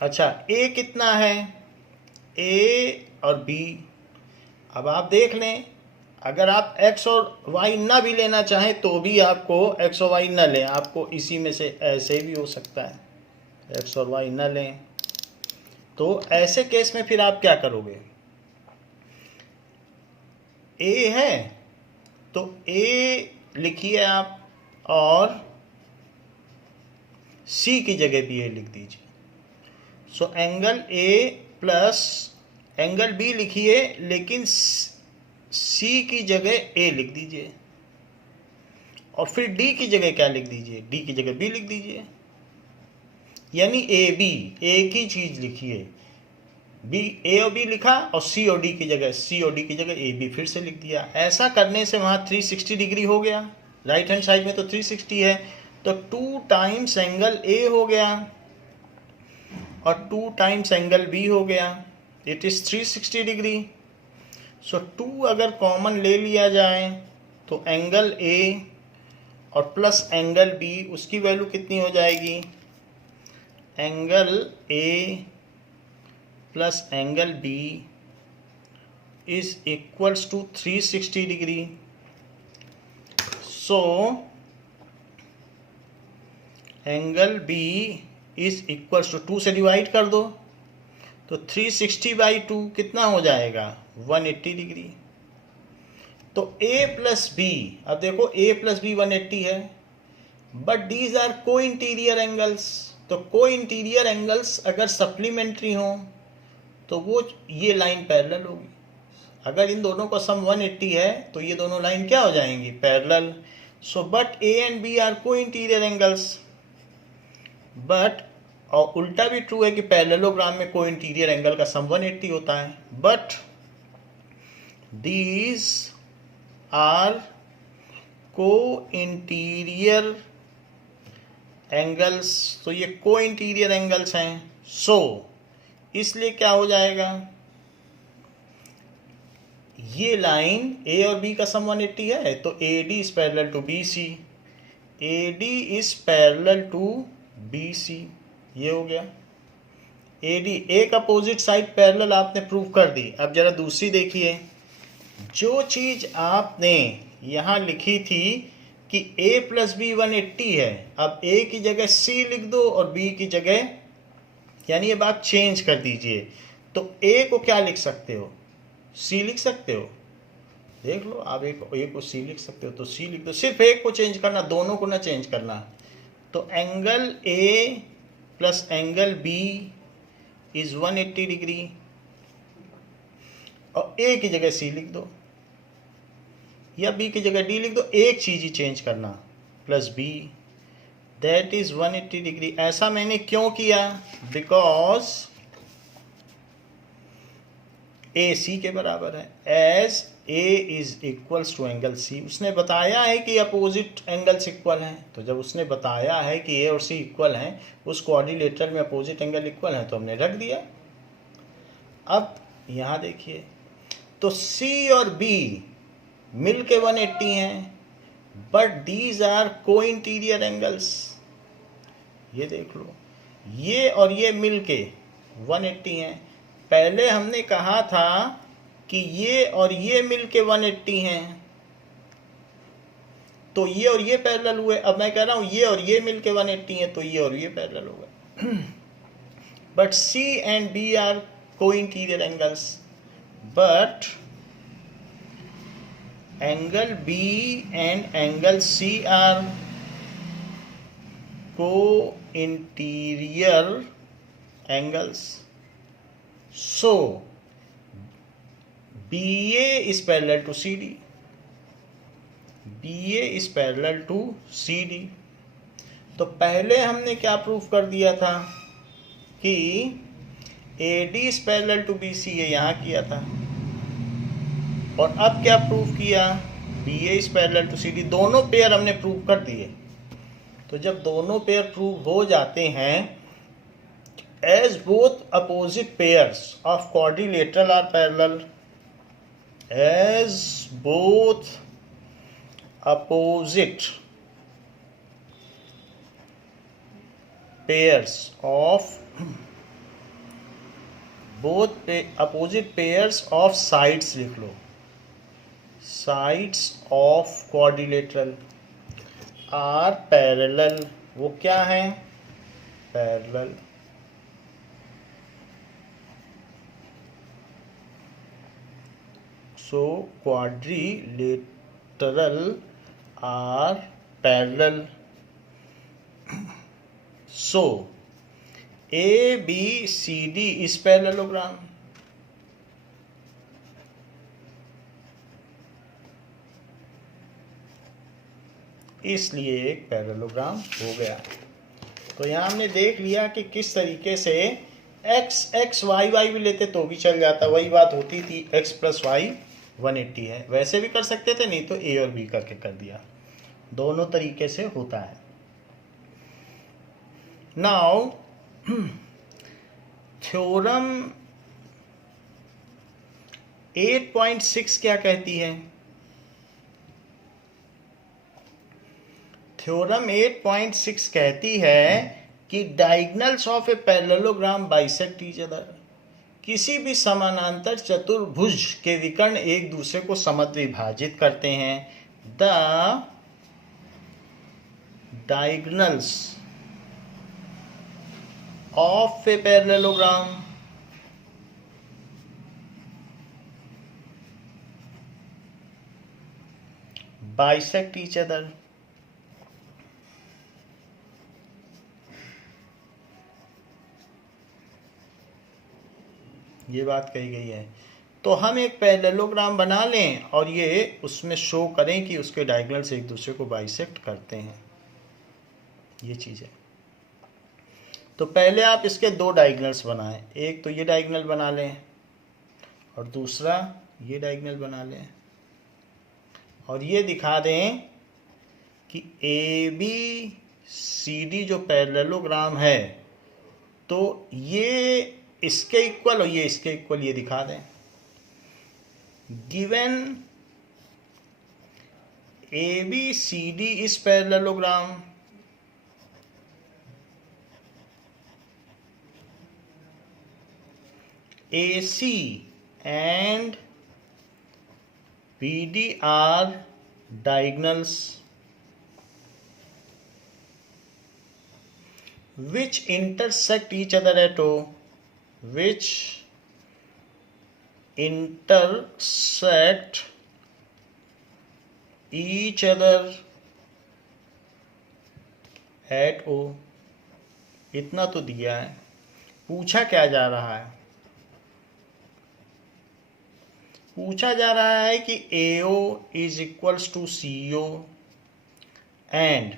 अच्छा ए कितना है, ए और बी, अब आप देख लें, अगर आप x और y ना भी लेना चाहें तो भी आपको x और y ना लें, आपको इसी में से ऐसे भी हो सकता है, x और y ना लें। तो ऐसे केस में फिर आप क्या करोगे, a है तो a लिखिए आप, और c की जगह भी a लिख दीजिए। So angle a plus angle b लिखिए, लेकिन C की जगह A लिख दीजिए, और फिर D की जगह क्या लिख दीजिए, D की जगह B लिख दीजिए, यानी AB एक ही चीज लिखिए, B A और B लिखा और C और D की जगह C और D की जगह AB फिर से लिख दिया। ऐसा करने से वहाँ 360 डिग्री हो गया, राइट हैंड साइड में तो 360 है, तो 2 टाइम्स एंगल A हो गया और 2 टाइम्स एंगल B हो गया, इट इज 360 डिग्री। सो 2 अगर कॉमन ले लिया जाए तो एंगल A और प्लस एंगल B, उसकी वैल्यू कितनी हो जाएगी, angle A plus angle B is equals to 360 degree. So angle B is equals to 2 से डिवाइड कर दो तो 360/2 कितना हो जाएगा 180 डिग्री। तो a प्लस बी, अब देखो a प्लस बी 180 है, बट दीज आर को इंटीरियर एंगल्स। तो को इंटीरियर एंगल्स अगर सप्लीमेंट्री हों तो वो ये लाइन पैरेलल होगी। अगर इन दोनों का सम 180 है तो ये दोनों लाइन क्या हो जाएंगी parallel. So but A and B are को इंटीरियर एंगल्स, बट और उल्टा भी ट्रू है कि पैरेललोग्राम में को इंटीरियर एंगल का सम 180 होता है। बट दीज आर को इंटीरियर एंगल्स, तो ये को इंटीरियर एंगल्स हैं। सो इसलिए क्या हो जाएगा, ये लाइन ए और बी का सम 180 है तो A D is parallel to B C, A D is parallel to B C, ये हो गया। ए डी, एक अपोजिट साइड पैरेलल आपने प्रूव कर दी। अब जरा दूसरी देखिए, जो चीज आपने यहां लिखी थी कि a प्लस बी 180 है, अब a की जगह c लिख दो और b की जगह, यानी अब आप चेंज कर दीजिए। तो a को क्या लिख सकते हो, c लिख सकते हो। देख लो आप, a को c लिख सकते हो तो c लिख दो, सिर्फ एक को चेंज करना, दोनों को ना चेंज करना। तो angle a plus angle b is 180 degree और a की जगह c लिख दो या b की जगह d लिख दो, एक चीज ही चेंज करना, plus b, that is 180 degree. ऐसा मैंने क्यों किया, बिकॉज a c के बराबर है, as a is equals to angle c। उसने बताया है कि अपोजिट एंगल्स इक्वल हैं, तो जब उसने बताया है कि a और c इक्वल हैं, उस क्वाड्रिलेटरल में अपोजिट एंगल इक्वल हैं, तो हमने रख दिया। अब यहाँ देखिए, तो c और b मिल के 180 हैं, बट दीज आर को इंटीरियर एंगल्स। ये देख लो, ये और ये मिल के 180 हैं। पहले हमने कहा था कि ये और ये मिल के 180 हैं, तो ये और ये पैरेलल हुए। अब मैं कह रहा हूं ये और ये मिल के 180 हैं, तो ये और ये पैरेलल हो गए। But C and B are को interior angles, but angle B and angle C are co-interior angles. So BA is parallel to CD. BA is parallel to CD. तो पहले हमने क्या प्रूफ कर दिया था कि AD is parallel to BC, ये यहाँ किया था। और अब क्या प्रूफ किया, BA is parallel to CD। दोनों पेयर हमने प्रूव कर दिए। तो जब दोनों पेयर प्रूव हो जाते हैं, as both opposite pairs of quadrilateral are parallel, as both opposite pairs of opposite pairs of sides लिख लो, sides of quadrilateral are parallel. वो क्या है, parallel. So quadrilateral are parallel. So ABCD is parallelogram. इसलिए एक पैरेललोग्राम हो गया। तो यहाँ हमने देख लिया कि किस तरीके से x y भी लेते तो भी चल जाता, वही बात होती थी, x प्लस वाई 180 है। वैसे भी कर सकते थे, नहीं तो a और b करके कर दिया, दोनों तरीके से होता है। नाउ थ्योरम 8.6 क्या कहती है, थ्योरम 8.6 कहती है कि diagonals of a parallelogram bisect each other. किसी भी समानांतर चतुर्भुज के विकर्ण एक दूसरे को समद्विभाजित करते हैं। The diagonals of a parallelogram bisect each other. ये बात कही गई है। तो हम एक पैरेललोग्राम बना लें और ये उसमें शो करें कि उसके डायगोनल्स एक दूसरे को बाइसेक्ट करते हैं, ये चीज़ है। तो पहले आप इसके दो डायगोनल्स बनाएं, एक तो ये डायगोनल बना लें और दूसरा ये डायगोनल बना लें और ये दिखा दें कि ए बी सी डी जो पैरेललोग्राम है तो ये इसके इक्वल और ये इसके इक्वल, ये दिखा दें। Given A B C D is parallelogram, AC and BD are diagonals which intersect each other at O, which intersect each other at O। इतना तो दिया है, पूछा क्या जा रहा है? पूछा जा रहा है कि AO is equals to CO and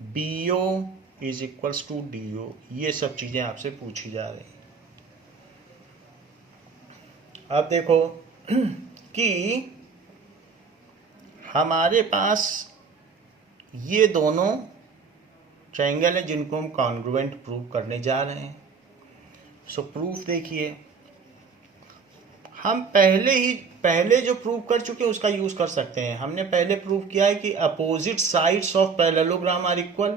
BO is equals to DO। ये सब चीज़ें आपसे पूछी जा रही हैं। अब देखो कि हमारे पास ये दोनों ट्रायंगल हैं जिनको हम कॉन्ग्रुएंट प्रूव करने जा रहे हैं। सो प्रूफ देखिए, हम पहले जो प्रूव कर चुके हैं उसका यूज़ कर सकते हैं। हमने पहले प्रूव किया है कि opposite sides of parallelogram are equal.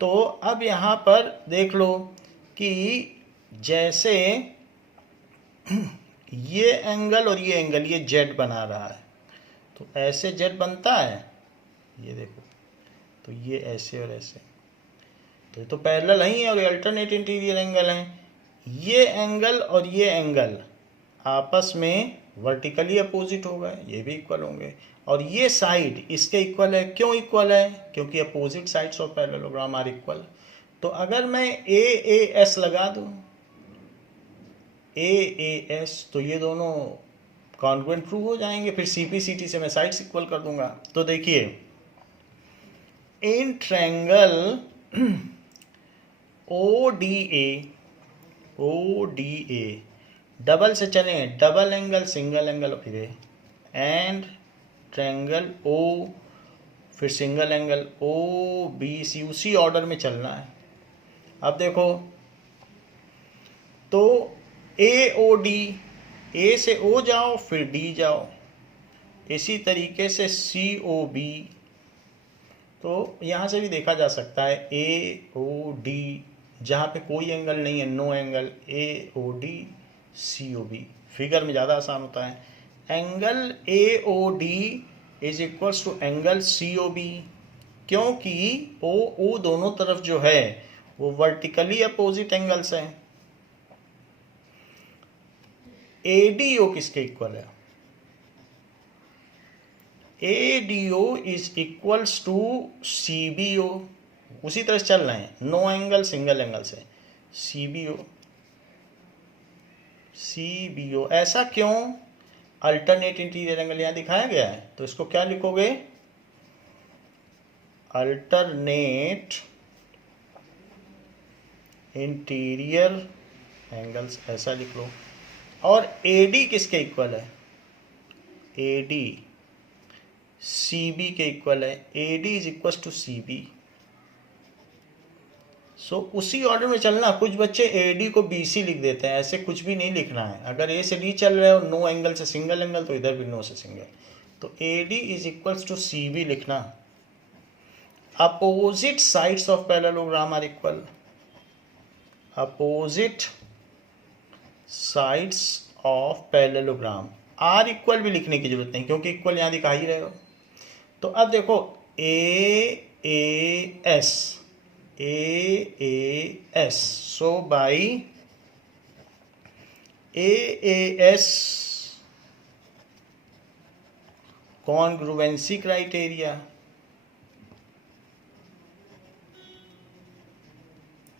तो अब यहाँ पर देख लो कि जैसे ये एंगल और ये एंगल, ये जेड बना रहा है, तो ऐसे जेड बनता है, ये देखो, तो ये ऐसे और ऐसे, तो ये तो पैरेलल ही है और ये अल्टरनेट इंटीरियर एंगल हैं। ये एंगल और ये एंगल आपस में वर्टिकली अपोजिट हो गए, ये भी इक्वल होंगे, और ये साइड इसके इक्वल है। क्यों इक्वल है? क्योंकि opposite sides of parallelogram are equal. तो अगर मैं AAS लगा दूं, AAS, तो ये दोनों कॉन्ग्रुएंट प्रूव हो जाएंगे। फिर CPCT से मैं साइड्स इक्वल कर दूंगा। तो देखिए, इन ट्रायंगल ODA डबल से चलें, डबल एंगल, सिंगल एंगल, फिर एंड ट्रायंगल O, फिर सिंगल एंगल OBC, उसी ऑर्डर में चलना है। अब देखो, तो AOD, A से O जाओ फिर D जाओ, इसी तरीके से COB, तो यहाँ से भी देखा जा सकता है AOD, जहाँ पे कोई एंगल नहीं है, no angle, AOD COB, figure में ज़्यादा आसान होता है। Angle AOD is equals to angle COB, क्योंकि O दोनों तरफ जो है वो वर्टिकली अपोजिट एंगल्स हैं। ADO किसके इक्वल है? ADO is equals to CBO, उसी तरह चल रहे हैं, नो एंगल, सिंगल एंगल से CBO। ऐसा क्यों? अल्टरनेट इंटीरियर एंगल यहाँ दिखाया गया है, तो इसको क्या लिखोगे? अल्टरनेट इंटीरियर एंगल्स, ऐसा लिख लो। और AD किसके इक्वल है? AD CB के इक्वल है। AD is equal to CB। So उसी ऑर्डर में चलना। कुछ बच्चे AD को BC लिख देते हैं, ऐसे कुछ भी नहीं लिखना है। अगर A से D चल रहे हो, नो एंगल से सिंगल एंगल, तो इधर भी नो से सिंगल, तो AD is equals to CB लिखना। Opposite sides of parallelogram are equal, opposite sides of parallelogram are equal भी लिखने की जरूरत नहीं, क्योंकि इक्वल यहाँ दिखा ही रहे हो। तो अब देखो AAS AAS. So by AAS congruency criteria,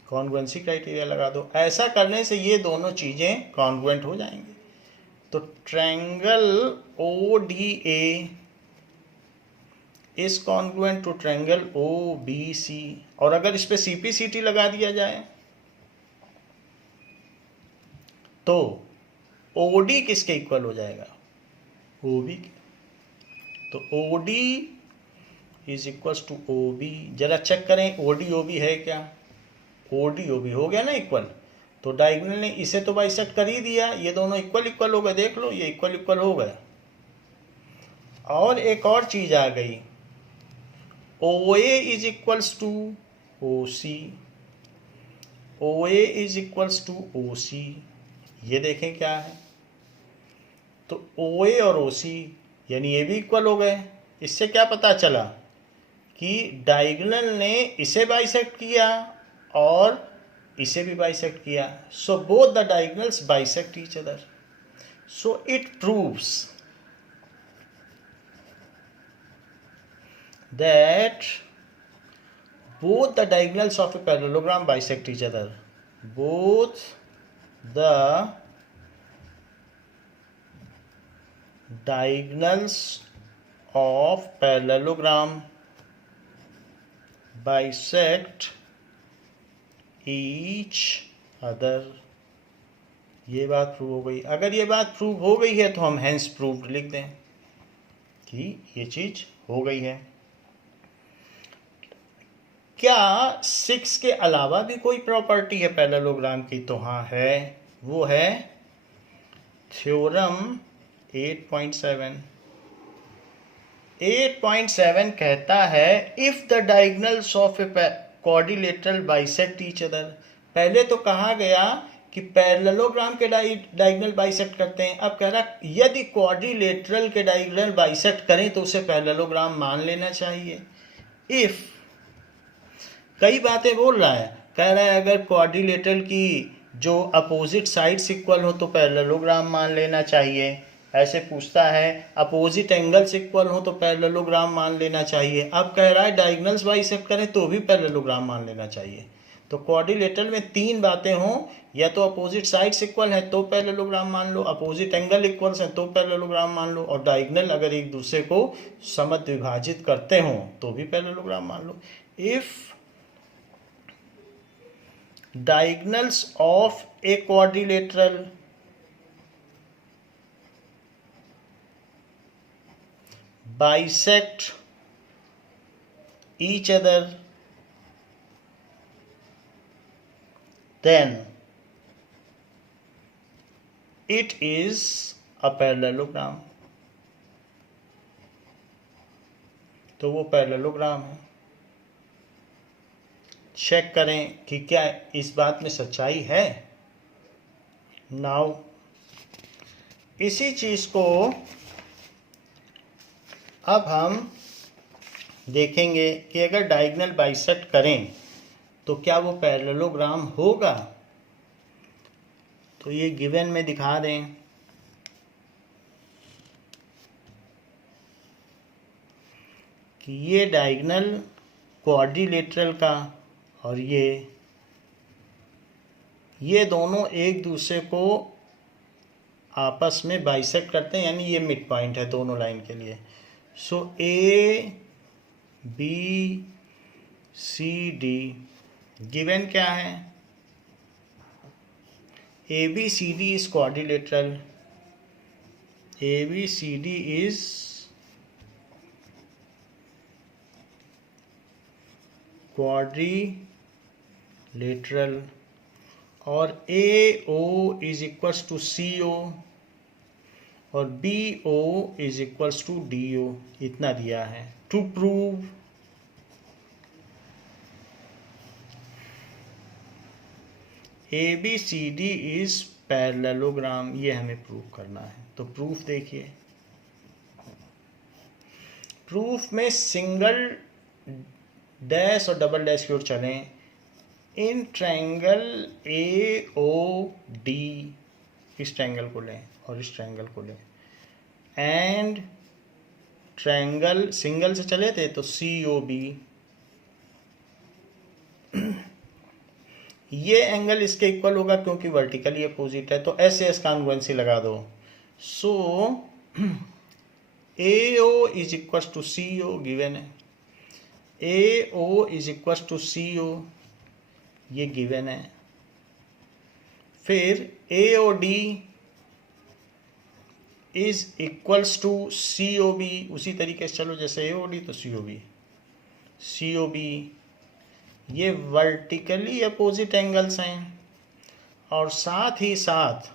congruency criteria लगा दो। ऐसा करने से ये दोनों चीजें कॉन्ग्रुएंट हो जाएंगी। तो triangle ODA is congruent to triangle OBC। और अगर इस पे CPCT लगा दिया जाए तो OD किसके इक्वल हो जाएगा? OB के। तो OD is equal to OB। जरा चेक करें OD OB है क्या? OD OB हो गया ना इक्वल। तो डायगोनल ने इसे तो बाइसेक्ट कर ही दिया, ये दोनों इक्वल इक्वल हो गए। देख लो ये इक्वल इक्वल हो गए। और एक और चीज आ गई, OA is equals to OC, OA is equals to OC। ये देखें क्या है, तो OA और OC यानी ये भी इक्वल हो गए। इससे क्या पता चला कि डायगोनल ने इसे बाइसेक्ट किया और इसे भी बाइसेक्ट किया। So both the diagonals bisect each other. So it proves that both the diagonals of a parallelogram bisect each other. Both the diagonals of parallelogram bisect each other. ये बात प्रूव हो गई। अगर ये बात प्रूव हो गई है तो हम hence proved लिख दें कि ये चीज हो गई है। क्या 6 के अलावा भी कोई प्रॉपर्टी है पैरेललोग्राम की? तो हाँ है, वो है थ्योरम 8.7। 8.7 कहता है if the diagonals of a quadrilateral bisect each other. पहले तो कहा गया कि पैरेललोग्राम के डायगोनल बाइसेक्ट करते हैं। अब कह रहा यदि क्वाड्रिलेटरल के डायगोनल बाइसेक्ट करें तो उसे पैरेललोग्राम मान लेना चाहिए। इफ कई बातें बोल रहा है, कह रहा है अगर क्वाड्रिलेटरल की जो अपोजिट साइड्स इक्वल हो तो पैरेललोग्राम मान लेना चाहिए। ऐसे पूछता है अपोजिट एंगल्स इक्वल हो तो पैरेललोग्राम मान लेना चाहिए। अब कह रहा है डायगोनल्स बाइसेक्ट करें तो भी पैरेललोग्राम मान लेना चाहिए। तो क्वाड्रिलेटरल में 3 बातें हों, या तो अपोजिट साइड्स इक्वल है तो पैरेललोग्राम मान लो, अपोजिट एंगल इक्वल्स हैं तो पैरेललोग्राम मान लो, और डायगोनल अगर एक दूसरे को समद्विभाजित करते हों तो भी पैरेललोग्राम मान लो। If diagonals of a quadrilateral bisect each other, then it is a parallelogram। तो वो पैरेललोग्राम है। चेक करें कि क्या इस बात में सच्चाई है। नाउ इसी चीज को अब हम देखेंगे कि अगर डायगोनल बाइसेक्ट करें तो क्या वो पैरेललोग्राम होगा। तो ये गिवन में दिखा दें कि ये डायगोनल क्वाड्रिलेटरल का और ये दोनों एक दूसरे को आपस में बाइसेक्ट करते हैं, यानी ये मिड पॉइंट है दोनों लाइन के लिए। सो ABCD गिवन क्या है? ABCD is quadrilateral. ABCD is quadrilateral और AO is equals to CO और BO is equals to DO। इतना दिया है। To prove ABCD is parallelogram, ये हमें प्रूव करना है। तो प्रूफ देखिए, प्रूफ में सिंगल डैश और डबल डैश की ओर चलें। In triangle A O D, इस ट्रायंगल को लें और इस ट्रायंगल को लें, एंड ट्रायंगल सिंगल से चले थे तो सी ओ बी, ये एंगल इसके इक्वल होगा क्योंकि वर्टिकली अपोजिट है, तो ऐसे एस कॉन्ग्रुएंसी लगा दो। So A O is equal to C O given है, A O is equal to C O ये गिवन है। फिर A O D is equals to C O B, उसी तरीके से चलो जैसे ए ओ डी तो C O B, C O B ये वर्टिकली अपोजिट एंगल्स हैं, और साथ ही साथ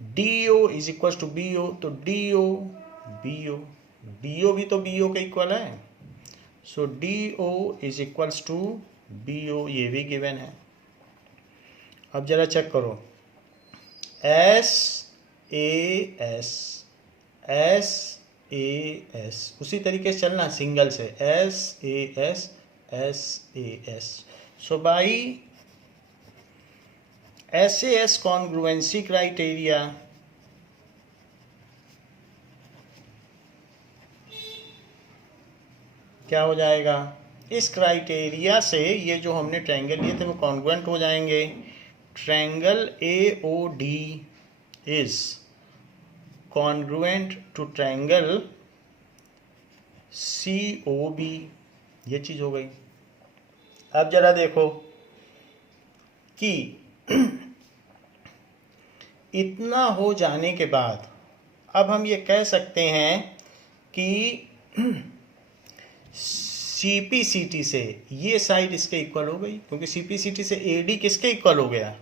D O is equal to B O, तो डी ओ बी ओ, बी ओ भी तो बी ओ के इक्वल है, so D O is equals to B O, ये भी गिवन है। अब जरा चेक करो, S A S, S A S, उसी तरीके से चलना सिंगल से, S A S, S A S. So by SAS congruency criteria, क्या हो जाएगा, इस क्राइटेरिया से ये जो हमने ट्रायंगल लिए थे वो कॉन्ग्रुएंट हो जाएंगे। Triangle AOD is congruent to triangle COB, ये चीज हो गई। अब जरा देखो कि इतना हो जाने के बाद अब हम ये कह सकते हैं कि CPCT से ये साइड इसके इक्वल हो गई, क्योंकि CPCT से AD किसके इक्वल हो गया,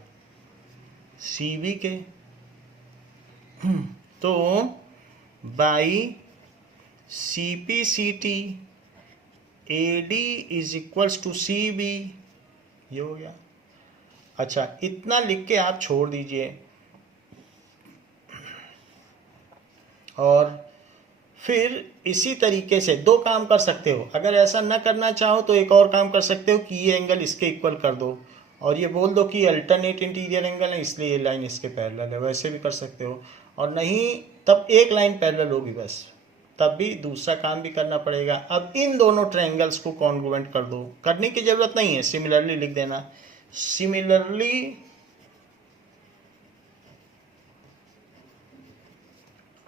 CB के। तो by CPCT AD is equals to CB, ये हो गया। अच्छा, इतना लिख के आप छोड़ दीजिए, और फिर इसी तरीके से दो काम कर सकते हो। अगर ऐसा ना करना चाहो तो एक और काम कर सकते हो कि ये एंगल इसके इक्वल कर दो और ये बोल दो कि अल्टरनेट इंटीरियर एंगल है इसलिए ये लाइन इसके पैरेलल है, वैसे भी कर सकते हो। और नहीं तब एक लाइन पैरेलल होगी बस, तब भी दूसरा काम भी करना पड़ेगा। अब इन दोनों ट्रायंगल्स को कॉन्ग्रुएंट कर दो, करने की जरूरत नहीं है, सिमिलरली लिख देना। सिमिलरली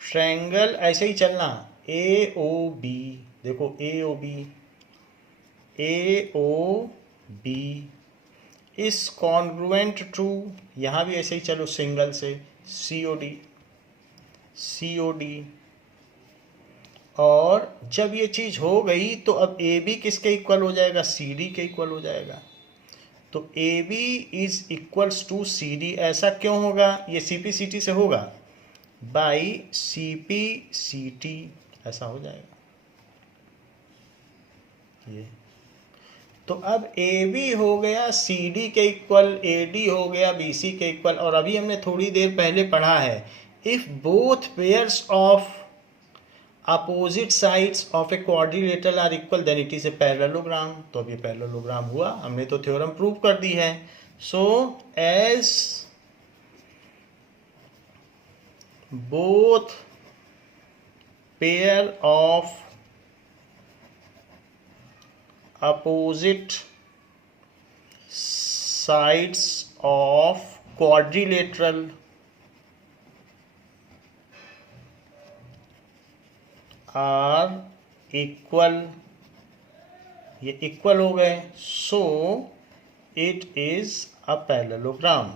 ट्रायंगल ऐसे ही चलना, AOB, देखो AOB, AOB इस कॉन्ग्रुएंट टू, यहां भी ऐसे ही चलो सिंगल से, COD, COD। और जब ये चीज हो गई तो अब AB किसके इक्वल हो जाएगा, CD के इक्वल हो जाएगा। तो AB is equals to CD, ऐसा क्यों होगा, ये CPCT से होगा, बाई CPCT, ऐसा हो जाएगा ये। तो अब AB हो गया CD के इक्वल, AD हो गया BC के इक्वल। और अभी हमने थोड़ी देर पहले पढ़ा है, if both pairs of opposite sides of a quadrilateral are equal then it is a parallelogram. तो अब ये पैरेललोग्राम हुआ, हमने तो थ्योरम प्रूव कर दी है। So as both pair of opposite sides of quadrilateral are equal, ये इक्वल हो गए, so it is a parallelogram।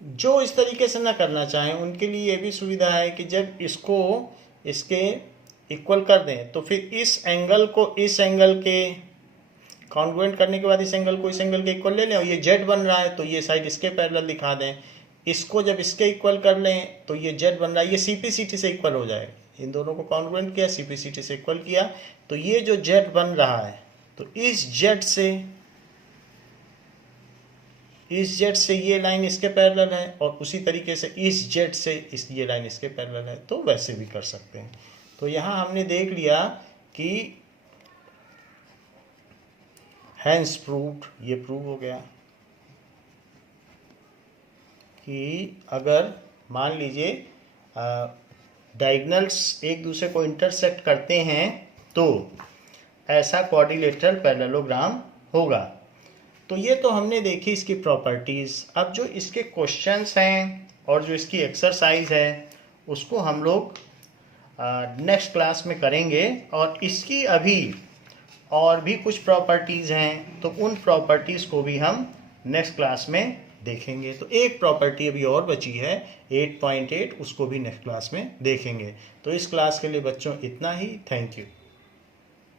जो इस तरीके से ना करना चाहें उनके लिए ये भी सुविधा है कि जब इसको इसके इक्वल कर दें तो फिर इस एंगल को इस एंगल के कॉन्ग्रुएंट करने के बाद इस एंगल को इस एंगल के इक्वल ले लें, और ये जेड बन रहा है तो ये साइड इसके पैरेलल दिखा दें। इसको जब इसके इक्वल कर लें तो ये जेड बन रहा है, ये CPCT से इक्वल हो जाएगा। इन दोनों को कॉन्ग्रुएंट किया, CPCT से इक्वल किया, तो ये जो जेड बन रहा है तो इस जेड से इस जेड से ये लाइन इसके पैरेलल है और उसी तरीके से इस जेड से ये लाइन इसके पैरेलल है, तो वैसे भी कर सकते हैं। तो यहाँ हमने देख लिया कि हैंस प्रूव्ड, ये प्रूव हो गया कि अगर मान लीजिए डायगोनल्स एक दूसरे को इंटरसेक्ट करते हैं तो ऐसा क्वाड्रिलेटरल पैरेललोग्राम होगा। तो ये तो हमने देखी इसकी प्रॉपर्टीज़। अब जो इसके क्वेश्चंस हैं और जो इसकी एक्सरसाइज है उसको हम लोग नेक्स्ट क्लास में करेंगे, और इसकी अभी और भी कुछ प्रॉपर्टीज़ हैं तो उन प्रॉपर्टीज़ को भी हम नेक्स्ट क्लास में देखेंगे। तो एक प्रॉपर्टी अभी और बची है 8.8, उसको भी नेक्स्ट क्लास में देखेंगे। तो इस क्लास के लिए बच्चों इतना ही। Thank you.